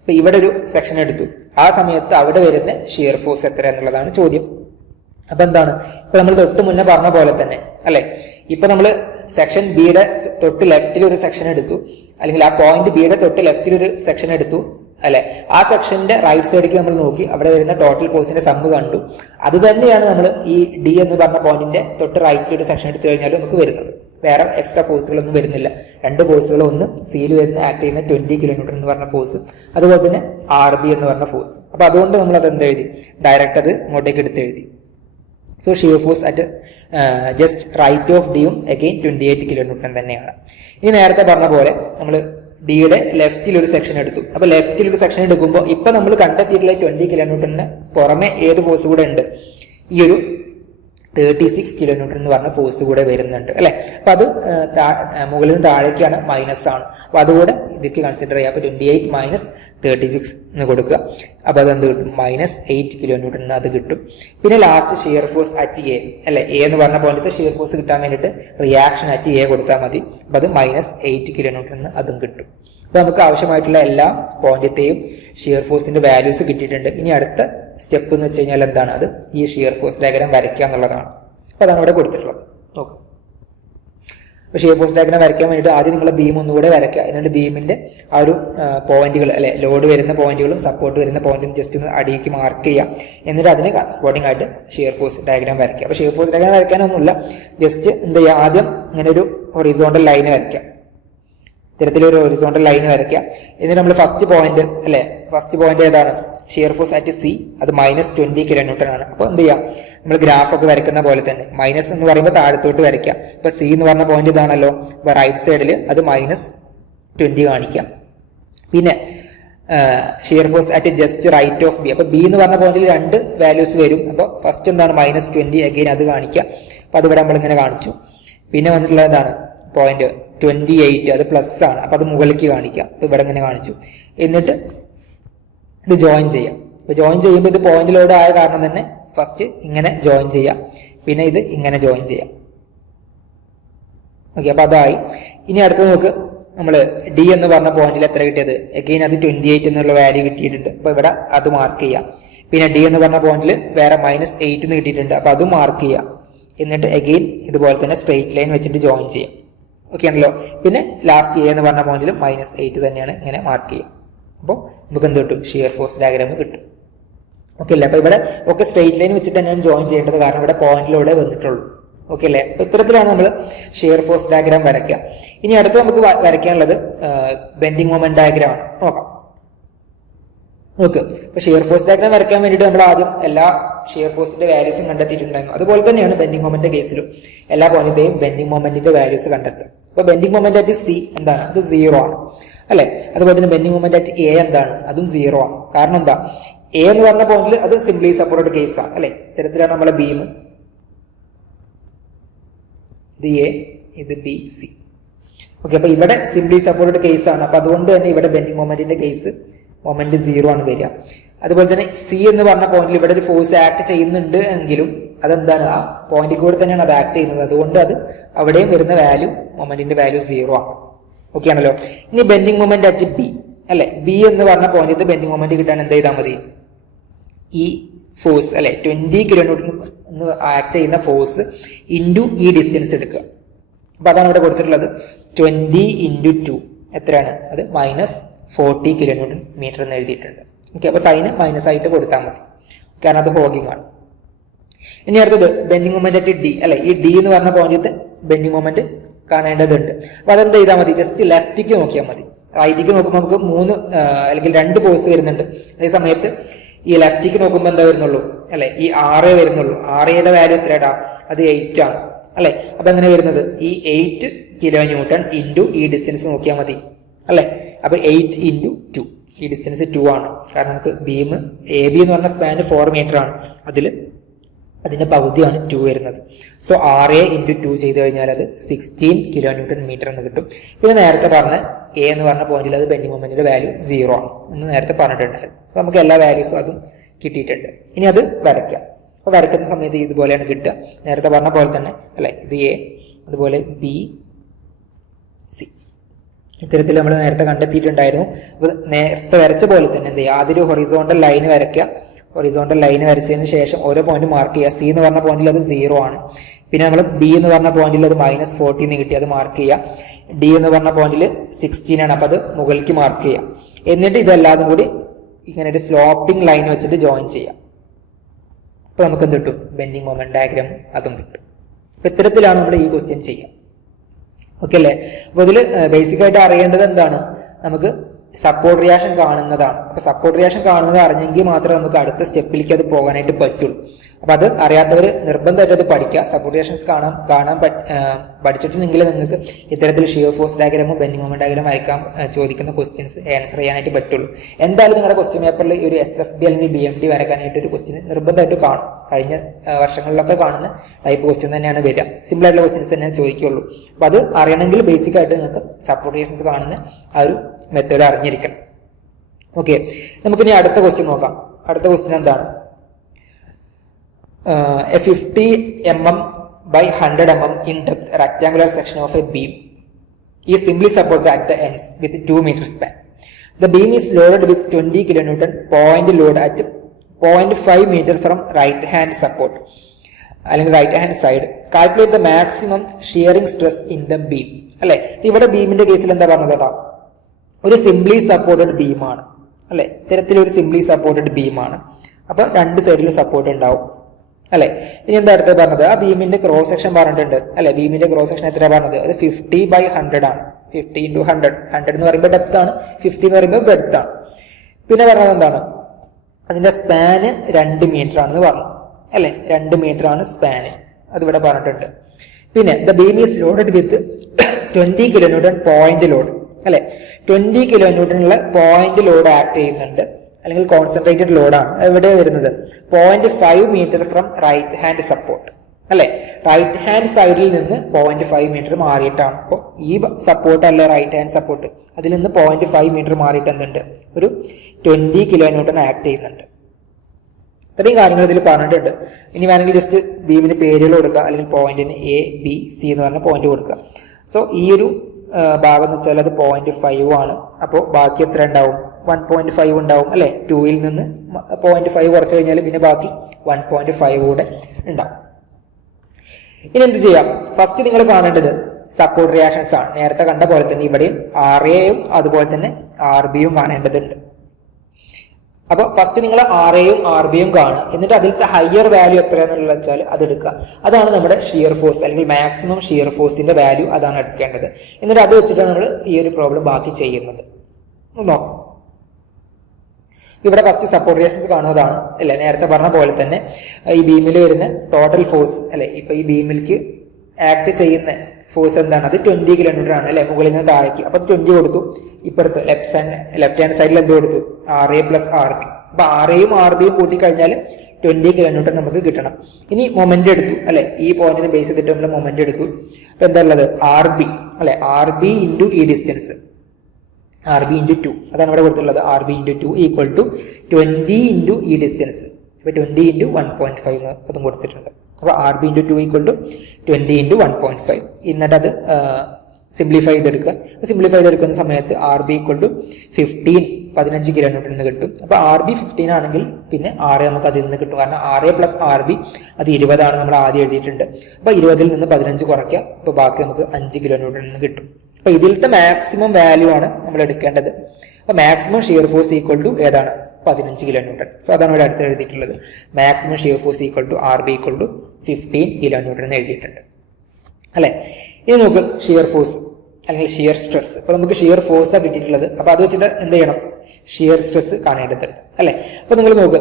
അപ്പൊ ഇവിടെ ഒരു സെക്ഷൻ എടുത്തു. ആ സമയത്ത് അവിടെ വരുന്ന ഷിയർ ഫോഴ്സ് എത്ര എന്നുള്ളതാണ് ചോദ്യം. അപ്പൊ എന്താണ്, ഇപ്പൊ നമ്മൾ തൊട്ട് മുന്നേ പറഞ്ഞ പോലെ തന്നെ അല്ലെ. ഇപ്പൊ നമ്മൾ സെക്ഷൻ ബിയുടെ തൊട്ട് ലെഫ്റ്റിൽ ഒരു സെക്ഷൻ എടുത്തു, അല്ലെങ്കിൽ ആ പോയിന്റ് ബിയുടെ തൊട്ട് ലെഫ്റ്റിൽ ഒരു സെക്ഷൻ എടുത്തു അല്ലെ. ആ സെക്ഷന്റെ റൈറ്റ് സൈഡിലേക്ക് നമ്മൾ നോക്കി, അവിടെ വരുന്ന ടോട്ടൽ ഫോഴ്സിന്റെ സമ്മ് കണ്ടു. അത് തന്നെയാണ് നമ്മൾ ഈ D എന്ന് പറഞ്ഞ പോയിന്റിന്റെ തൊട്ട് റൈറ്റിൽ ഒരു സെക്ഷൻ എടുത്തു കഴിഞ്ഞാൽ നമുക്ക് വരുന്നത്. വേറെ എക്സ്ട്രാ ഫോഴ്സുകളൊന്നും വരുന്നില്ല. 2 ഫോഴ്സുകൾ, ഒന്ന് സിയിൽ വരുന്ന ആക്ട് ചെയ്യുന്ന 20 കിലോ ന്യൂട്ടൺ എന്ന് പറഞ്ഞ ഫോഴ്സ്, അതുപോലെ തന്നെ RB എന്ന് പറഞ്ഞ ഫോഴ്സ്. അപ്പൊ അതുകൊണ്ട് നമ്മൾ അത് എന്തെഴുതി, ഡയറക്റ്റ് അത് ഇങ്ങോട്ടേക്ക് എടുത്ത് എഴുതി. So shear force at just right of ഡിയും അഗെയിൻ 28 കിലോ ന്യൂട്ടൺ തന്നെയാണ്. ഇനി നേരത്തെ പറഞ്ഞ പോലെ നമ്മൾ ഡിയുടെ ലെഫ്റ്റിൽ ഒരു സെക്ഷൻ എടുത്തു. അപ്പൊ ലെഫ്റ്റിൽ ഒരു സെക്ഷൻ എടുക്കുമ്പോൾ ഇപ്പൊ നമ്മൾ കണ്ടെത്തിയിട്ടുള്ള 20 കിലോ ന്യൂട്ടണിന് പുറമെ ഏത് ഫോഴ്സ് കൂടെ ഉണ്ട്, ഈ ഒരു 36 കിലോ ന്യൂട്ടൺ എന്ന് പറഞ്ഞ ഫോഴ്സ് കൂടെ വരുന്നുണ്ട് അല്ലെ. അപ്പൊ അത് മുകളിൽ നിന്ന് താഴേക്കാണ്, മൈനസ് ആണ്. അപ്പൊ അതുകൂടെ ഇതിലേക്ക് കൺസിഡർ ചെയ്യാം. അപ്പൊ 28 - 36 എന്ന് കൊടുക്കുക. അപ്പൊ അത് എന്ത് കിട്ടും, -8 കിലോ ന്യൂട്ടൺ അത് കിട്ടും. പിന്നെ last shear force at A അല്ലെ. എ എന്ന് പറഞ്ഞ പോയിന്റ് ഷിയർ ഫോഴ്സ് കിട്ടാൻ വേണ്ടിയിട്ട് റിയാക്ഷൻ അറ്റ് എ കൊടുത്താൽ മതി. അപ്പൊ അത് -8 കിലോ ന്യൂട്ടൺ അതും കിട്ടും. അപ്പൊ നമുക്ക് ആവശ്യമായിട്ടുള്ള എല്ലാ പോയിന്റത്തെയും ഷിയർ ഫോഴ്സിന്റെ വാല്യൂസ് കിട്ടിയിട്ടുണ്ട്. ഇനി അടുത്ത സ്റ്റെപ്പ് എന്ന് വെച്ച് കഴിഞ്ഞാൽ എന്താണ്, അത് ഈ ഷിയർ ഫോഴ്സ് ഡയഗ്രാം വരയ്ക്കുക എന്നുള്ളതാണ്. അപ്പൊ അതാണ് ഇവിടെ കൊടുത്തിട്ടുള്ളത്. നോക്കാം. അപ്പൊ ഷിയർ ഫോഴ്സ് ഡയഗ്രാം വരയ്ക്കാൻ വേണ്ടിയിട്ട് ആദ്യം നിങ്ങൾ ബീം ഒന്നുകൂടെ വരയ്ക്കുക. എന്നിട്ട് ബീമിന്റെ ആ ഒരു പോയിന്റുകൾ അല്ലെ, ലോഡ് വരുന്ന പോയിന്റുകളും സപ്പോർട്ട് വരുന്ന പോയിന്റും ജസ്റ്റ് ഒന്ന് അടിയിലേക്ക് മാർക്ക് ചെയ്യുക. എന്നിട്ട് അതിന് കറസ്പോണ്ടിങ് ആയിട്ട് ഷിയർ ഫോഴ്സ് ഡയഗ്രാം വരയ്ക്കുക. അപ്പൊ ഷിയർ ഫോഴ്സ് ഡയഗ്രാം വരയ്ക്കാനൊന്നുമില്ല, ജസ്റ്റ് എന്ത് ചെയ്യുക, ആദ്യം ഇങ്ങനെ ഒരു ഹൊറിസോണ്ടൽ ലൈൻ വരയ്ക്കുക. ഇത്തരത്തിലൊരു ഹൊറിസോണ്ടൽ ലൈൻ വരയ്ക്കുക. എന്നിട്ട് നമ്മൾ ഫസ്റ്റ് പോയിന്റ് അല്ലെ, ഫസ്റ്റ് പോയിന്റ് ഏതാണ്, ഷിയർ ഫോഴ്സ് അറ്റ് സി, അത് -20 കിലോ ന്യൂട്ടൺ ആണ്. അപ്പൊ എന്ത് ചെയ്യാം, നമ്മൾ ഗ്രാഫ് ഒക്കെ വരയ്ക്കുന്ന പോലെ തന്നെ മൈനസ് എന്ന് പറയുമ്പോൾ താഴത്തോട്ട് വരയ്ക്കാം. ഇപ്പൊ സി എന്ന് പറഞ്ഞ പോയിന്റ് ഇതാണല്ലോ. അപ്പൊ റൈറ്റ് സൈഡിൽ അത് -20 കാണിക്കാം. പിന്നെ shear force at just right of B. അപ്പൊ ബി എന്ന് പറഞ്ഞ പോയിന്റിൽ 2 വാല്യൂസ് വരും. അപ്പൊ ഫസ്റ്റ് എന്താണ്, -20 അഗെയിൻ അത് കാണിക്കാം. അപ്പൊ അതിവിടെ നമ്മൾ ഇങ്ങനെ കാണിച്ചു. പിന്നെ വന്നിട്ടുള്ള എന്താണ്, പോയിന്റ് 28, അത് പ്ലസ് ആണ്. അപ്പൊ അത് മുകളിലേക്ക് കാണിക്കാം. അപ്പൊ ഇവിടെ ഇങ്ങനെ കാണിച്ചു. എന്നിട്ട് ഇത് ജോയിൻ ചെയ്യാം. അപ്പൊ ജോയിൻ ചെയ്യുമ്പോൾ ഇത് പോയിന്റിലോട് ആയ കാരണം തന്നെ ഫസ്റ്റ് ഇങ്ങനെ ജോയിൻ ചെയ്യാം, പിന്നെ ഇത് ഇങ്ങനെ ജോയിൻ ചെയ്യാം. ഓക്കെ. അപ്പൊ അതായി. ഇനി അടുത്ത് നമുക്ക് നമ്മൾ ഡി എന്ന് പറഞ്ഞ പോയിന്റിൽ എത്ര കിട്ടിയത്? അഗെയിൻ അത് 28 എന്നുള്ള വാല്യൂ കിട്ടിയിട്ടുണ്ട്. അപ്പൊ ഇവിടെ അത് മാർക്ക് ചെയ്യാം. പിന്നെ ഡി എന്ന് പറഞ്ഞ പോയിന്റിൽ വേറെ -8 എന്ന് കിട്ടിയിട്ടുണ്ട്. അപ്പൊ അതും മാർക്ക് ചെയ്യാം. എന്നിട്ട് അഗെയിൻ ഇതുപോലെ തന്നെ സ്ട്രെയിറ്റ് ലൈൻ വെച്ചിട്ട് ജോയിൻ ചെയ്യാം. ഓക്കെ ആണല്ലോ. പിന്നെ ലാസ്റ്റ് എ എന്ന് പറഞ്ഞ പോയിന്റിൽ -8 തന്നെയാണ് ഇങ്ങനെ മാർക്ക് ചെയ്യുക. അപ്പോൾ നമുക്ക് എന്ത് കിട്ടും? ഷിയർ ഫോഴ്സ് ഡയഗ്രാം കിട്ടും. ഓക്കെ അല്ലേ? അപ്പൊ ഇവിടെ ഒക്കെ സ്ട്രെയിറ്റ് ലൈൻ വെച്ചിട്ട് തന്നെയാണ് ജോയിൻ ചെയ്യേണ്ടത്, കാരണം ഇവിടെ പോയിന്റിലൂടെ വന്നിട്ടുള്ളൂ. ഓക്കെ അല്ലേ? അപ്പൊ ഇത്തരത്തിലാണ് നമ്മൾ ഷിയർ ഫോഴ്സ് ഡയഗ്രാം വരയ്ക്കുക. ഇനി അടുത്ത് നമുക്ക് വരയ്ക്കാനുള്ളത് ബെൻഡിങ് മൊമെന്റ് ഡയഗ്രാം ആണ്. നോക്കാം. നോക്ക്, ഇപ്പൊ ഷിയർ ഫോഴ്സ് ഡയഗ്രാം വരയ്ക്കാൻ വേണ്ടിയിട്ട് നമ്മൾ ആദ്യം എല്ലാ ഷിയർ ഫോഴ്സിന്റെ വാല്യൂസും കണ്ടെത്തിയിട്ടുണ്ടായിരുന്നു. അതുപോലെ തന്നെയാണ് ബെൻഡിങ് മൊമെന്റ് കേസിലും എല്ലാ പോയിന്റിന്റെയും ബെൻഡിങ് മൊമെന്റിന്റെ വാല്യൂസ് കണ്ടെത്തുക. അപ്പൊ ബെൻഡിങ് മൊമെന്റ് അറ്റ് സി എന്താണ്? അത് 0 ആണ് അല്ലെ? അതുപോലെ തന്നെ ബെൻഡിങ് മൊമെന്റ് അറ്റ് എ എന്താണ്? അതും 0 ആണ്. കാരണം എന്താ? എ എന്ന് പറഞ്ഞ പോയിന്റിൽ അത് സിംപ്ലി സപ്പോർട്ടഡ് കേസാണ് അല്ലെ? ഇത്തരത്തിലാണ് നമ്മളെ ബീം. ഇത് എ, ഇത് ബി, സി. ഓക്കെ, അപ്പൊ ഇവിടെ സിംപ്ലി സപ്പോർട്ടഡ് കേസ് ആണ്. അപ്പൊ അതുകൊണ്ട് തന്നെ ഇവിടെ ബെൻഡിങ് മൊമെന്റിന്റെ കേസ് മൊമെന്റ് 0 ആണ് വരിക. അതുപോലെ തന്നെ സി എന്ന് പറഞ്ഞ പോയിന്റിൽ ഇവിടെ ഒരു ഫോഴ്സ് ആക്ട് ചെയ്യുന്നുണ്ട് എങ്കിലും അതെന്താണ്? ആ പോയിന്റിൽ കൂടെ തന്നെയാണ് അത് ആക്ട് ചെയ്യുന്നത്. അതുകൊണ്ട് അത് അവിടെയും വരുന്ന വാല്യൂ, മൊമെന്റിന്റെ വാല്യൂ 0 ആണ്. ഓക്കെ ആണല്ലോ. ഇനി ബെൻഡിങ് മൊമെന്റ് അറ്റ് ബി അല്ലെ? ബി എന്ന് പറഞ്ഞ പോയിന്റിൽ ബെൻഡിങ് മൊമെന്റ് കിട്ടാൻ എന്ത് ചെയ്താൽ മതി? ഈ ഫോഴ്സ് അല്ലെ 20 കിലോന്യൂട്ടൺ എന്ന് ആക്ട് ചെയ്യുന്ന ഫോഴ്സ് ഇൻറ്റു ഈ ഡിസ്റ്റൻസ് എടുക്കുക. അപ്പൊ അതാണ് ഇവിടെ കൊടുത്തിട്ടുള്ളത്. 20 × 2 എത്രയാണ്? അത് -40 കിലോന്യൂട്ടൺ മീറ്റർ എന്ന് എഴുതിയിട്ടുണ്ട്. ഓക്കെ, അപ്പൊ സൈന് മൈനസ് ആയിട്ട് കൊടുത്താൽ മതി, കാരണം അത് ഹോഗിങ് ആണ്. ഇനി അടുത്തത് ബെൻഡിങ് മൊമെന്റ് അറ്റ് ഡി അല്ലെ? ഈ ഡി എന്ന് പറഞ്ഞ പോയിന്റിൽ ബെൻഡിങ് മൊമെന്റ് കാണേണ്ടതുണ്ട്. അപ്പൊ അതെന്ത് ചെയ്താൽ മതി? ജസ്റ്റ് ലെഫ്റ്റിക്ക് നോക്കിയാൽ മതി. റൈറ്റിക്ക് നോക്കുമ്പോൾ നമുക്ക് 3 അല്ലെങ്കിൽ 2 ഫോഴ്സ് വരുന്നുണ്ട്. അതേ സമയത്ത് ഈ ലെഫ്റ്റിക്ക് നോക്കുമ്പോൾ എന്താ വരുന്നുള്ളൂ അല്ലെ? ഈ 6 വരുന്നുള്ളൂ. 6യുടെ വാല്യൂ എത്രയാടാ? അത് 8 ആണ് അല്ലെ? അപ്പൊ എങ്ങനെ വരുന്നത്? ഈ 8 കിലോന്യൂട്ടൺ ഇൻറ്റു ഈ ഡിസ്റ്റൻസ് നോക്കിയാൽ മതി അല്ലെ? അപ്പൊ 8 × 2, ഈ ഡിസ്റ്റൻസ് 2 ആണ്. കാരണം നമുക്ക് ബീം എ ബി എന്ന് പറഞ്ഞ സ്പാൻ 4 മീറ്റർ ആണ്. അതിന്റെ പകുതിയാണ് 2 വരുന്നത്. സോ 6 × 2 ചെയ്ത് കഴിഞ്ഞാൽ അത് 16 കിലോന്യൂട്ടൺ മീറ്റർ എന്ന് കിട്ടും. പിന്നെ നേരത്തെ പറഞ്ഞ എ എന്ന് പറഞ്ഞ പോയിന്റിൽ അത് ബെൻഡിങ് മൊമെന്റിന്റെ വാല്യൂ 0 ആണ് എന്ന് നേരത്തെ പറഞ്ഞിട്ടുണ്ടായിരുന്നു. അപ്പൊ നമുക്ക് എല്ലാ വാല്യൂസും അതും കിട്ടിയിട്ടുണ്ട്. ഇനി അത് വരയ്ക്കാം. അപ്പൊ വരയ്ക്കുന്ന സമയത്ത് ഇതുപോലെയാണ് കിട്ടുക, നേരത്തെ പറഞ്ഞ പോലെ തന്നെ അല്ലെ? ഇത് എ, അതുപോലെ ബി, സി. ഇത്തരത്തിൽ നമ്മൾ നേരത്തെ കണ്ടെത്തിയിട്ടുണ്ടായിരുന്നു. അപ്പൊ നേരത്തെ വരച്ച പോലെ തന്നെ എന്ത് ചെയ്യുക? ആദ്യം ഒരു ഹൊറിസോണ്ടൽ ലൈൻ വരയ്ക്കുക. ഹൊറിസോണ്ടൽ ലൈൻ വരച്ചതിന് ശേഷം ഓരോ പോയിന്റ് മാർക്ക് ചെയ്യുക. സി എന്ന് പറഞ്ഞ പോയിന്റിൽ അത് 0 ആണ്. പിന്നെ നമ്മൾ ബി എന്ന് പറഞ്ഞ പോയിന്റിൽ അത് -40 എന്ന് കിട്ടി, അത് മാർക്ക് ചെയ്യുക. ഡി എന്ന് പറഞ്ഞ പോയിന്റിൽ 16 ആണ്, അപ്പൊ അത് മുകളിലേക്ക് മാർക്ക് ചെയ്യുക. എന്നിട്ട് ഇതെല്ലാതും കൂടി ഇങ്ങനെ ഒരു സ്ലോപ്പിംഗ് ലൈൻ വെച്ചിട്ട് ജോയിൻ ചെയ്യാം. അപ്പൊ നമുക്ക് എന്ത് കിട്ടും? ബെൻഡിങ് മൊമെന്റ് ഡയഗ്രാം അതും കിട്ടും. അപ്പൊ ഇത്തരത്തിലാണ് നമ്മൾ ഈ ക്വസ്റ്റ്യൻ ചെയ്യുക. ഓക്കെ അല്ലേ? അപ്പൊ ഇതിൽ ബേസിക് ആയിട്ട് അറിയേണ്ടത് എന്താണ്? നമുക്ക് സപ്പോർട്ട് റിയാക്ഷൻ കാണുന്നതാണ്. അപ്പൊ സപ്പോർട്ട് റിയാക്ഷൻ കാണുന്നത് അറിഞ്ഞെങ്കിൽ മാത്രമേ നമുക്ക് അടുത്ത സ്റ്റെപ്പിലേക്ക് അത് പോകാനായിട്ട് പറ്റുള്ളൂ. അപ്പൊ അത് അറിയാത്തവർ നിർബന്ധമായിട്ട് അത് പഠിക്കുക. സപ്പോർട്ട് റിയാക്ഷൻസ് കാണാൻ പഠിച്ചിട്ടുണ്ടെങ്കിൽ നിങ്ങൾക്ക് ഇത്തരത്തിൽ ഷിയർ ഫോഴ്സ് ഡയഗ്രാമും ബെൻഡിങ് മൊമെന്റ് ഡയഗ്രാം വരയ്ക്കാൻ ചോദിക്കുന്ന ക്വസ്റ്റ്യൻസ് ആൻസർ ചെയ്യാനായിട്ട് പറ്റുള്ളൂ. എന്തായാലും നിങ്ങളുടെ ക്വസ്റ്റ്യൻ പേപ്പറിൽ ഈ ഒരു SFD അല്ലെങ്കിൽ BMD വരയ്ക്കാനായിട്ട് ഒരു ക്വസ്റ്റ്യൻ നിർബന്ധമായിട്ട് കാണും. കഴിഞ്ഞ വർഷങ്ങളിലൊക്കെ കാണുന്ന ടൈപ്പ് ക്വസ്റ്റ്യൻ തന്നെയാണ് വരിക. സിമ്പിൾ ആയിട്ടുള്ള ക്വസ്റ്റ്യൻസ് തന്നെ ചോദിക്കുള്ളൂ. അപ്പൊ അത് അറിയണമെങ്കിൽ ബേസിക് ആയിട്ട് നിങ്ങൾക്ക് സപ്പോർട്ട് റിയാക്ഷൻസ് കാണുന്ന ആ ഒരു മെത്തേഡ് അറിഞ്ഞിരിക്കണം. ഓക്കെ, നമുക്കിനി അടുത്ത ക്വസ്റ്റ്യൻ നോക്കാം. അടുത്ത ക്വസ്റ്റ്യൻ എന്താണ്? A 50 mm by 100 mm in depth rectangular section of a beam is simply supported at the ends with 2 meter span. The beam is loaded with 20 kilonewton point load at 0.5 meter from right hand support അല്ലെങ്കിൽ right hand side. Calculate the maximum shearing stress in the beam അല്ലെ? ഇവിടെ ബീമിന്റെ കേസിൽ എന്താ പറഞ്ഞത് കേട്ടോ? ഒരു സിംപ്ലി സപ്പോർട്ടഡ് ബീമാണ് അല്ലെ? ഇത്തരത്തിലൊരു സിംപ്ലി സപ്പോർട്ടഡ് ബീമാണ്. അപ്പൊ രണ്ട് സൈഡിലും സപ്പോർട്ട് ഉണ്ടാവും അല്ലെ? ഇനി എന്താ അടുത്ത് പറഞ്ഞത്? ആ ബീമിന്റെ ക്രോസ് സെക്ഷൻ പറഞ്ഞിട്ടുണ്ട് അല്ലെ? ബീമിന്റെ ക്രോസ് സെക്ഷൻ എത്ര പറഞ്ഞത്? അത് 50 by 100 ആണ്. 50 × 100. 100 എന്ന് പറയുമ്പോൾ ഡെപ്ത് ആണ്, 50 എന്ന് പറയുമ്പോൾ ബ്രെഡ്ത്ത് ആണ്. പിന്നെ പറഞ്ഞത് എന്താണ്? അതിന്റെ സ്പാന് 2 മീറ്റർ ആണെന്ന് പറഞ്ഞു അല്ലെ? 2 മീറ്റർ ആണ് സ്പാന്, അതിവിടെ പറഞ്ഞിട്ടുണ്ട്. പിന്നെ the beam is loaded with 20 kilonewton point load അല്ലെ? 20 കിലോന്യൂട്ടണുള്ള പോയിന്റ് ലോഡ് ആക്ട് ചെയ്യുന്നുണ്ട്, അല്ലെങ്കിൽ കോൺസെൻട്രേറ്റഡ് ലോഡാണ്. എവിടെ വരുന്നത്? 0.5 metre from right hand support അല്ലെ? റൈറ്റ് ഹാൻഡ് സൈഡിൽ നിന്ന് 0.5 മീറ്റർ മാറിയിട്ടാണ്. അപ്പോൾ ഈ സപ്പോർട്ട് അല്ലെ റൈറ്റ് ഹാൻഡ് സപ്പോർട്ട്, അതിൽ നിന്ന് 0.5 മീറ്റർ മാറിയിട്ട് എന്തുണ്ട്? ഒരു 20 കിലോന്യൂട്ടൺ ആക്ട് ചെയ്യുന്നുണ്ട്. ഇത്രയും കാര്യങ്ങൾ ഇതിൽ പറഞ്ഞിട്ടുണ്ട്. ഇനി വേണമെങ്കിൽ ജസ്റ്റ് ബീമിന് പേരുകൾ കൊടുക്കുക, അല്ലെങ്കിൽ പോയിന്റിന് A, B, C എന്ന് പറഞ്ഞ പോയിന്റ് കൊടുക്കുക. സോ ഈ ഒരു ഭാഗം എന്ന് വെച്ചാൽ അത് 0.5 ആണ്. അപ്പോൾ ബാക്കി എത്ര ഉണ്ടാവും? 1.5 ഉണ്ടാവും അല്ലെ. 2ൽ നിന്ന് 0.5 കുറച്ച് കഴിഞ്ഞാൽ പിന്നെ ബാക്കി 1.5 കൂടെ ഉണ്ടാവും. ഇനി എന്ത് ചെയ്യാം? ഫസ്റ്റ് നിങ്ങൾ കാണേണ്ടത് സപ്പോർട്ട് റിയാക്ഷൻസ് ആണ്. നേരത്തെ കണ്ട പോലെ തന്നെ ഇവിടെയും RAയും അതുപോലെ തന്നെ RBയും കാണേണ്ടതുണ്ട്. അപ്പൊ ഫസ്റ്റ് നിങ്ങൾ RAയും RBയും കാണുക. എന്നിട്ട് അതിലത്തെ ഹയർ വാല്യൂ എത്രയാണെന്നുള്ള വെച്ചാൽ അത് എടുക്കുക. അതാണ് നമ്മുടെ ഷിയർ ഫോഴ്സ് അല്ലെങ്കിൽ മാക്സിമം ഷിയർ ഫോഴ്സിന്റെ വാല്യൂ അതാണ് എടുക്കേണ്ടത്. എന്നിട്ട് അത് വെച്ചിട്ടാണ് നമ്മൾ ഈ ഒരു പ്രോബ്ലം ബാക്കി ചെയ്യുന്നത്. നോക്കാം. ഇവിടെ ഫസ്റ്റ് സപ്പോർട്ട് റിയാക്ഷൻസ് കാണുന്നതാണ് അല്ലെ. നേരത്തെ പറഞ്ഞ പോലെ തന്നെ ഈ ബീമിൽ വരുന്ന ടോട്ടൽ ഫോഴ്സ് അല്ലെ. ഇപ്പൊ ഈ ബീമിലേക്ക് ആക്ട് ചെയ്യുന്ന ഫോഴ്സ് എന്താണ്? അത് 20 kN ആണ് അല്ലെ, മുകളിൽ നിന്ന് താഴേക്ക്. അപ്പൊ അത് 20 കൊടുത്തു. ഇപ്പുറത്ത് ലെഫ്റ്റ് ഹാൻഡ് സൈഡിൽ എന്ത് കൊടുത്തു? RA + RB. അപ്പൊ RAയും RBയും കൂട്ടിക്കഴിഞ്ഞാൽ 20 kN നമുക്ക് കിട്ടണം. ഇനി മൊമെന്റ് എടുത്തു അല്ലെ, ഈ പോയിന്റിനെ ബേസ് ചെയ്തിട്ട് നമ്മൾ മൊമെന്റ് എടുത്തു. അപ്പൊ എന്താ ഉള്ളത്? RB അല്ലെ, RB × ഈ ഡിസ്റ്റൻസ്, RB × 2 അതാണ് ഇവിടെ കൊടുത്തിട്ടുള്ളത്. RB × 2 = 20 × ഈ ഡിസ്റ്റൻസ്. അപ്പൊ 20 × 1.5 അതും കൊടുത്തിട്ടുണ്ട്. അപ്പോൾ RB × 2 = 20 × 1.5. എന്നിട്ട് അത് സിംപ്ലിഫൈ ചെയ്തെടുക്കുക. സിംപ്ലിഫൈ ചെയ്തെടുക്കുന്ന സമയത്ത് RB = 15 kN എന്ന് കിട്ടും. അപ്പോൾ RB 15 ആണെങ്കിൽ പിന്നെ RA നമുക്ക് അതിൽ നിന്ന് കിട്ടും. കാരണം RA + RB അത് 20 ആണ്, നമ്മൾ ആദ്യം എഴുതിയിട്ടുണ്ട്. അപ്പോൾ 20ൽ നിന്ന് 15 കുറയ്ക്കുക. അപ്പോൾ ബാക്കി നമുക്ക് 5 kN എന്ന് കിട്ടും. അപ്പോൾ ഇതിലത്തെ മാക്സിമം വാല്യൂ ആണ് നമ്മൾ എടുക്കേണ്ടത്. അപ്പോൾ മാക്സിമം ഷിയർ ഫോഴ്സ് = ഏതാണ്? 15 kN. സോ അതാണ് ഇവിടെ അടുത്ത് എഴുതിയിട്ടുള്ളത്. Maximum shear force RB = 15 kN എന്ന് എഴുതിയിട്ടുണ്ട് അല്ലെ. ഇനി നമുക്ക് ഷിയർ ഫോഴ്സ് അല്ലെങ്കിൽ ഷിയർ സ്ട്രെസ്. അപ്പൊ നമുക്ക് ഷിയർ ഫോഴ്സാണ് കിട്ടിയിട്ടുള്ളത്. അപ്പൊ അത് വെച്ചിട്ട് എന്ത് ചെയ്യണം? ഷിയർ സ്ട്രെസ് കാണേണ്ടതുണ്ട് അല്ലെ. അപ്പൊ നിങ്ങൾ നോക്കുക,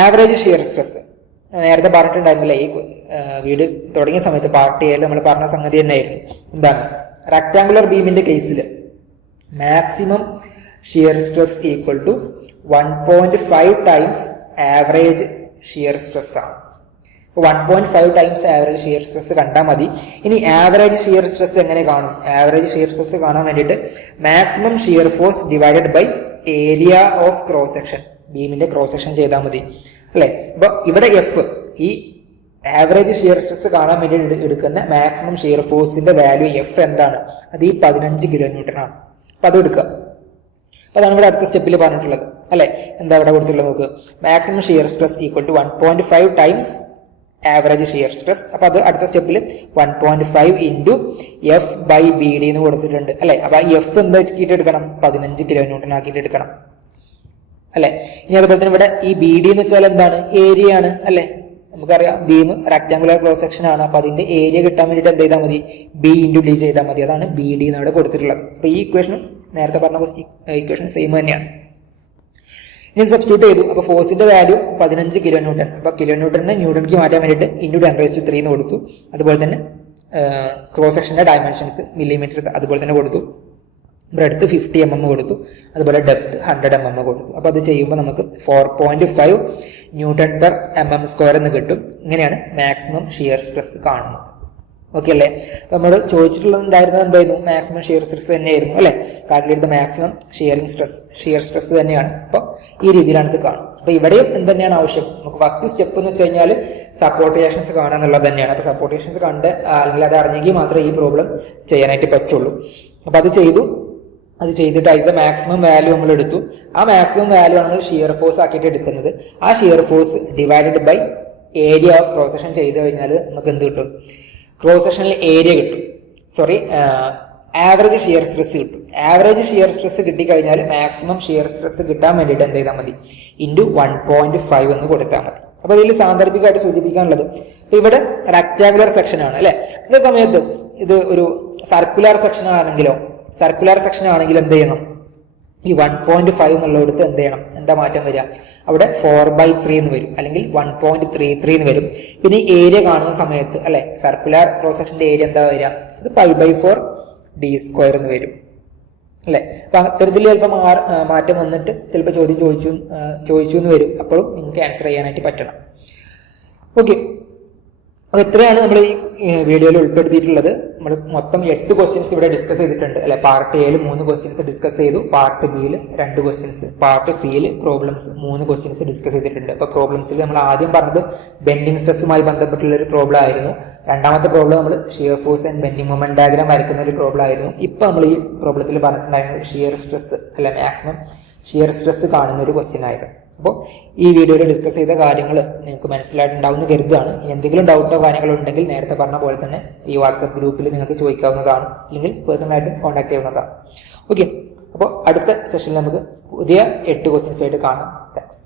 ആവറേജ് ഷിയർ സ്ട്രെസ് നേരത്തെ പറഞ്ഞിട്ടുണ്ടായിരുന്നില്ല. ഈ വീഡിയോ തുടങ്ങിയ സമയത്ത് പാർട്ട് എയിൽ നമ്മൾ പറഞ്ഞ സംഗതി തന്നെയായിരുന്നു. എന്താണ്? റെക്ടാങ്കുലർ ബീമിന്റെ കേസിൽ maximum shear stress = 1.5 times average shear stress ആണ്. 1.5 ടൈംസ് ആവറേജ് ഷിയർ സ്ട്രെസ് കണ്ടാൽ മതി. ഇനി ആവറേജ് ഷിയർ സ്ട്രെസ് എങ്ങനെ കാണും? ആവറേജ് ഷിയർ സ്ട്രെസ് കാണാൻ വേണ്ടിയിട്ട് maximum shear force divided by area of cross section, ബീമിന്റെ ക്രോസ് സെക്ഷൻ ചെയ്താൽ മതി അല്ലെ. അപ്പൊ ഇവിടെ എഫ്, ഈ ആവറേജ് ഷിയർ സ്ട്രെസ് കാണാൻ വേണ്ടി എടുക്കുന്ന മാക്സിമം ഷിയർ ഫോഴ്സിന്റെ വാല്യൂ എഫ് എന്താണ്? അത് ഈ 15 kN ആണ്. അപ്പൊ അത് എടുക്കുക. അപ്പൊ അതാണ് ഇവിടെ അടുത്ത സ്റ്റെപ്പിൽ പറഞ്ഞിട്ടുള്ളത് അല്ലെ. എന്താ ഇവിടെ കൊടുത്തിട്ടുള്ളത് നോക്കുക. Maximum shear stress = 1.5 times average shear stress. അപ്പൊ അത് അടുത്ത സ്റ്റെപ്പിൽ 1.5 × F/BD എന്ന് കൊടുത്തിട്ടുണ്ട് അല്ലെ. അപ്പൊ എഫ് എന്താക്കിയിട്ട് എടുക്കണം? 15 kN ആക്കിയിട്ട് എടുക്കണം അല്ലെ. ഇനി അതുപോലെ തന്നെ ഇവിടെ ഈ BD എന്ന് വെച്ചാൽ എന്താണ്? ഏരിയ ആണ് അല്ലെ. നമുക്കറിയാം ബീം റെക്ടാങ്കുലർ ക്രോസ് സെക്ഷൻ ആണ്. അപ്പൊ അതിന്റെ ഏരിയ കിട്ടാൻ വേണ്ടിയിട്ട് എന്ത് ചെയ്താൽ മതി? B × D ചെയ്താൽ മതി. അതാണ് BD എന്ന് ഇവിടെ കൊടുത്തിട്ടുള്ളത്. അപ്പൊ ഈ ഇക്വേഷനും നേരത്തെ പറഞ്ഞ ഇക്വേഷൻ സെയിം തന്നെയാണ്. ഇനി സബ്സ്റ്റിറ്റ്യൂട്ട് ചെയ്തു. അപ്പൊ ഫോഴ്സിന്റെ വാല്യൂ 15 kN. അപ്പൊ കിലോന്യൂട്ടനെ ന്യൂട്ടണിക്ക് മാറ്റാൻ വേണ്ടിയിട്ട് × 10³ എന്ന് കൊടുത്തു. അതുപോലെ തന്നെ ക്രോസ് സെക്ഷന്റെ ഡയമെൻഷൻസ് മില്ലിമീറ്റർ അതുപോലെ തന്നെ കൊടുത്തു. ബ്രെഡ്ത്ത് 50 mm കൊടുത്തു. അതുപോലെ ഡെപ്ത് 100 mm കൊടുത്തു. അപ്പൊ അത് ചെയ്യുമ്പോൾ നമുക്ക് 4.5 Nm² എന്ന് കിട്ടും. ഇങ്ങനെയാണ് മാക്സിമം ഷിയർ സ്ട്രെസ് കാണുന്നത്. ഓക്കെ അല്ലേ. അപ്പൊ നമ്മൾ ചോദിച്ചിട്ടുള്ളത് എന്തായിരുന്നു? മാക്സിമം ഷിയർ സ്ട്രെസ് തന്നെയായിരുന്നു അല്ലെ. Calculate the maximum shear stress തന്നെയാണ്. അപ്പൊ ഈ രീതിയിലാണ് ഇത് കാണും. അപ്പൊ ഇവിടെയും എന്ത് തന്നെയാണ് ആവശ്യം? നമുക്ക് ഫസ്റ്റ് സ്റ്റെപ്പ് എന്ന് വെച്ച് കഴിഞ്ഞാൽ സപ്പോർട്ട് റിയാക്ഷൻസ് കാണുക എന്നുള്ളത് തന്നെയാണ്. അപ്പൊ സപ്പോർട്ട് റിയാക്ഷൻസ് കണ്ട് അല്ലെങ്കിൽ അത് അറിഞ്ഞെങ്കിൽ മാത്രമേ ഈ പ്രോബ്ലം ചെയ്യാനായിട്ട് പറ്റുള്ളൂ. അപ്പൊ അത് ചെയ്തു. അത് ചെയ്തിട്ട് അതിന്റെ മാക്സിമം വാല്യൂ നമ്മൾ എടുത്തു. ആ മാക്സിമം വാല്യൂ ആണ് നമ്മൾ ഷിയർ ഫോഴ്സ് ആക്കിയിട്ട് എടുക്കുന്നത്. ആ shear force divided by area of cross section ചെയ്ത് കഴിഞ്ഞാൽ നമുക്ക് എന്ത് കിട്ടും? ക്രോസ് സെക്ഷനിൽ ഏരിയ കിട്ടും. ആവറേജ് ഷിയർ സ്ട്രെസ് കിട്ടും. ആവറേജ് ഷിയർ സ്ട്രെസ് കിട്ടിക്കഴിഞ്ഞാൽ മാക്സിമം ഷിയർ സ്ട്രെസ് കിട്ടാൻ വേണ്ടിയിട്ട് എന്ത് ചെയ്താൽ മതി? × 1.5 എന്ന് കൊടുത്താൽ മതി. അപ്പൊ ഇതിൽ സാന്ദർഭികമായിട്ട് സൂചിപ്പിക്കാനുള്ളത് ഇപ്പൊ ഇവിടെ റെക്ടാങ്കുലർ സെക്ഷൻ ആണ് അല്ലെ. അതേ സമയത്ത് ഇത് ഒരു സർക്കുലർ സെക്ഷൻ ആണെങ്കിലോ, സർക്കുലർ സെക്ഷൻ ആണെങ്കിൽ എന്ത് ചെയ്യണം? ഈ 1.5 എന്നുള്ളടുത്ത് എന്ത് ചെയ്യണം? എന്താ മാറ്റം വരിക? അവിടെ 4/3 എന്ന് വരും, അല്ലെങ്കിൽ 1.33 എന്ന് വരും. പിന്നെ ഈ ഏരിയ കാണുന്ന സമയത്ത് അല്ലെ, സർക്കുലർ ക്രോസ് സെക്ഷന്റെ ഏരിയ എന്താ വരിക? ഇത് π/4 d² എന്ന് വരും അല്ലെ. അപ്പൊ അത്തരത്തിൽ ചിലപ്പോൾ മാറ്റം വന്നിട്ട് ചിലപ്പോൾ ചോദ്യം ചോദിച്ചു എന്ന് വരും. അപ്പോഴും നിങ്ങൾക്ക് ആൻസർ ചെയ്യാനായിട്ട് പറ്റണം. ഓക്കെ. അപ്പൊ ഇത്രയാണ് നമ്മൾ ഈ വീഡിയോയിൽ ഉൾപ്പെടുത്തിയിട്ടുള്ളത്. നമ്മൾ മൊത്തം 8 ക്വസ്റ്റ്യൻസ് ഇവിടെ ഡിസ്കസ് ചെയ്തിട്ടുണ്ട് അല്ലെ. പാർട്ട് എയിൽ 3 ക്വസ്റ്റ്യൻസ് ഡിസ്കസ് ചെയ്തു. പാർട്ട് ബിയിൽ 2 ക്വസ്റ്റ്യൻസ്, പാർട്ട് സിയിൽ പ്രോബ്ലംസ് 3 ക്വസ്റ്റ്യൻസ് ഡിസ്കസ് ചെയ്തിട്ടുണ്ട്. അപ്പൊ പ്രോബ്ലംസിൽ നമ്മൾ ആദ്യം പറഞ്ഞത് ബെൻഡിങ് സ്ട്രെസ്സുമായി ബന്ധപ്പെട്ടുള്ള ഒരു പ്രോബ്ലം ആയിരുന്നു. രണ്ടാമത്തെ പ്രോബ്ലം നമ്മൾ shear force and bending moment diagram വരയ്ക്കുന്ന ഒരു പ്രോബ്ലം ആയിരുന്നു. ഇപ്പോൾ നമ്മൾ ഈ പ്രോബ്ലത്തിൽ പറഞ്ഞിട്ടുണ്ടായിരുന്നത് ഷിയർ സ്ട്രെസ് അല്ല മാക്സിമം ഷിയർ സ്ട്രെസ് കാണുന്ന ഒരു ക്വസ്റ്റ്യൻ ആയിരുന്നു. അപ്പോൾ ഈ വീഡിയോയിൽ ഡിസ്കസ് ചെയ്ത കാര്യങ്ങൾ നിങ്ങൾക്ക് മനസ്സിലായിട്ടുണ്ടാവുമെന്ന് കരുതുകയാണ്. ഇനി എന്തെങ്കിലും ഡൗട്ടോ കാര്യങ്ങളോ ഉണ്ടെങ്കിൽ നേരത്തെ പറഞ്ഞ പോലെ തന്നെ ഈ വാട്സപ്പ് ഗ്രൂപ്പിൽ നിങ്ങൾക്ക് ചോദിക്കാവുന്നതാണ്, അല്ലെങ്കിൽ പേഴ്സണലായിട്ടും കോൺടാക്ട് ചെയ്യാവുന്നതാണ്. ഓക്കെ, അപ്പോൾ അടുത്ത സെഷനിൽ നമുക്ക് പുതിയ 8 ക്വസ്റ്റ്യൻസ് ആയിട്ട് കാണാം. താങ്ക്സ്.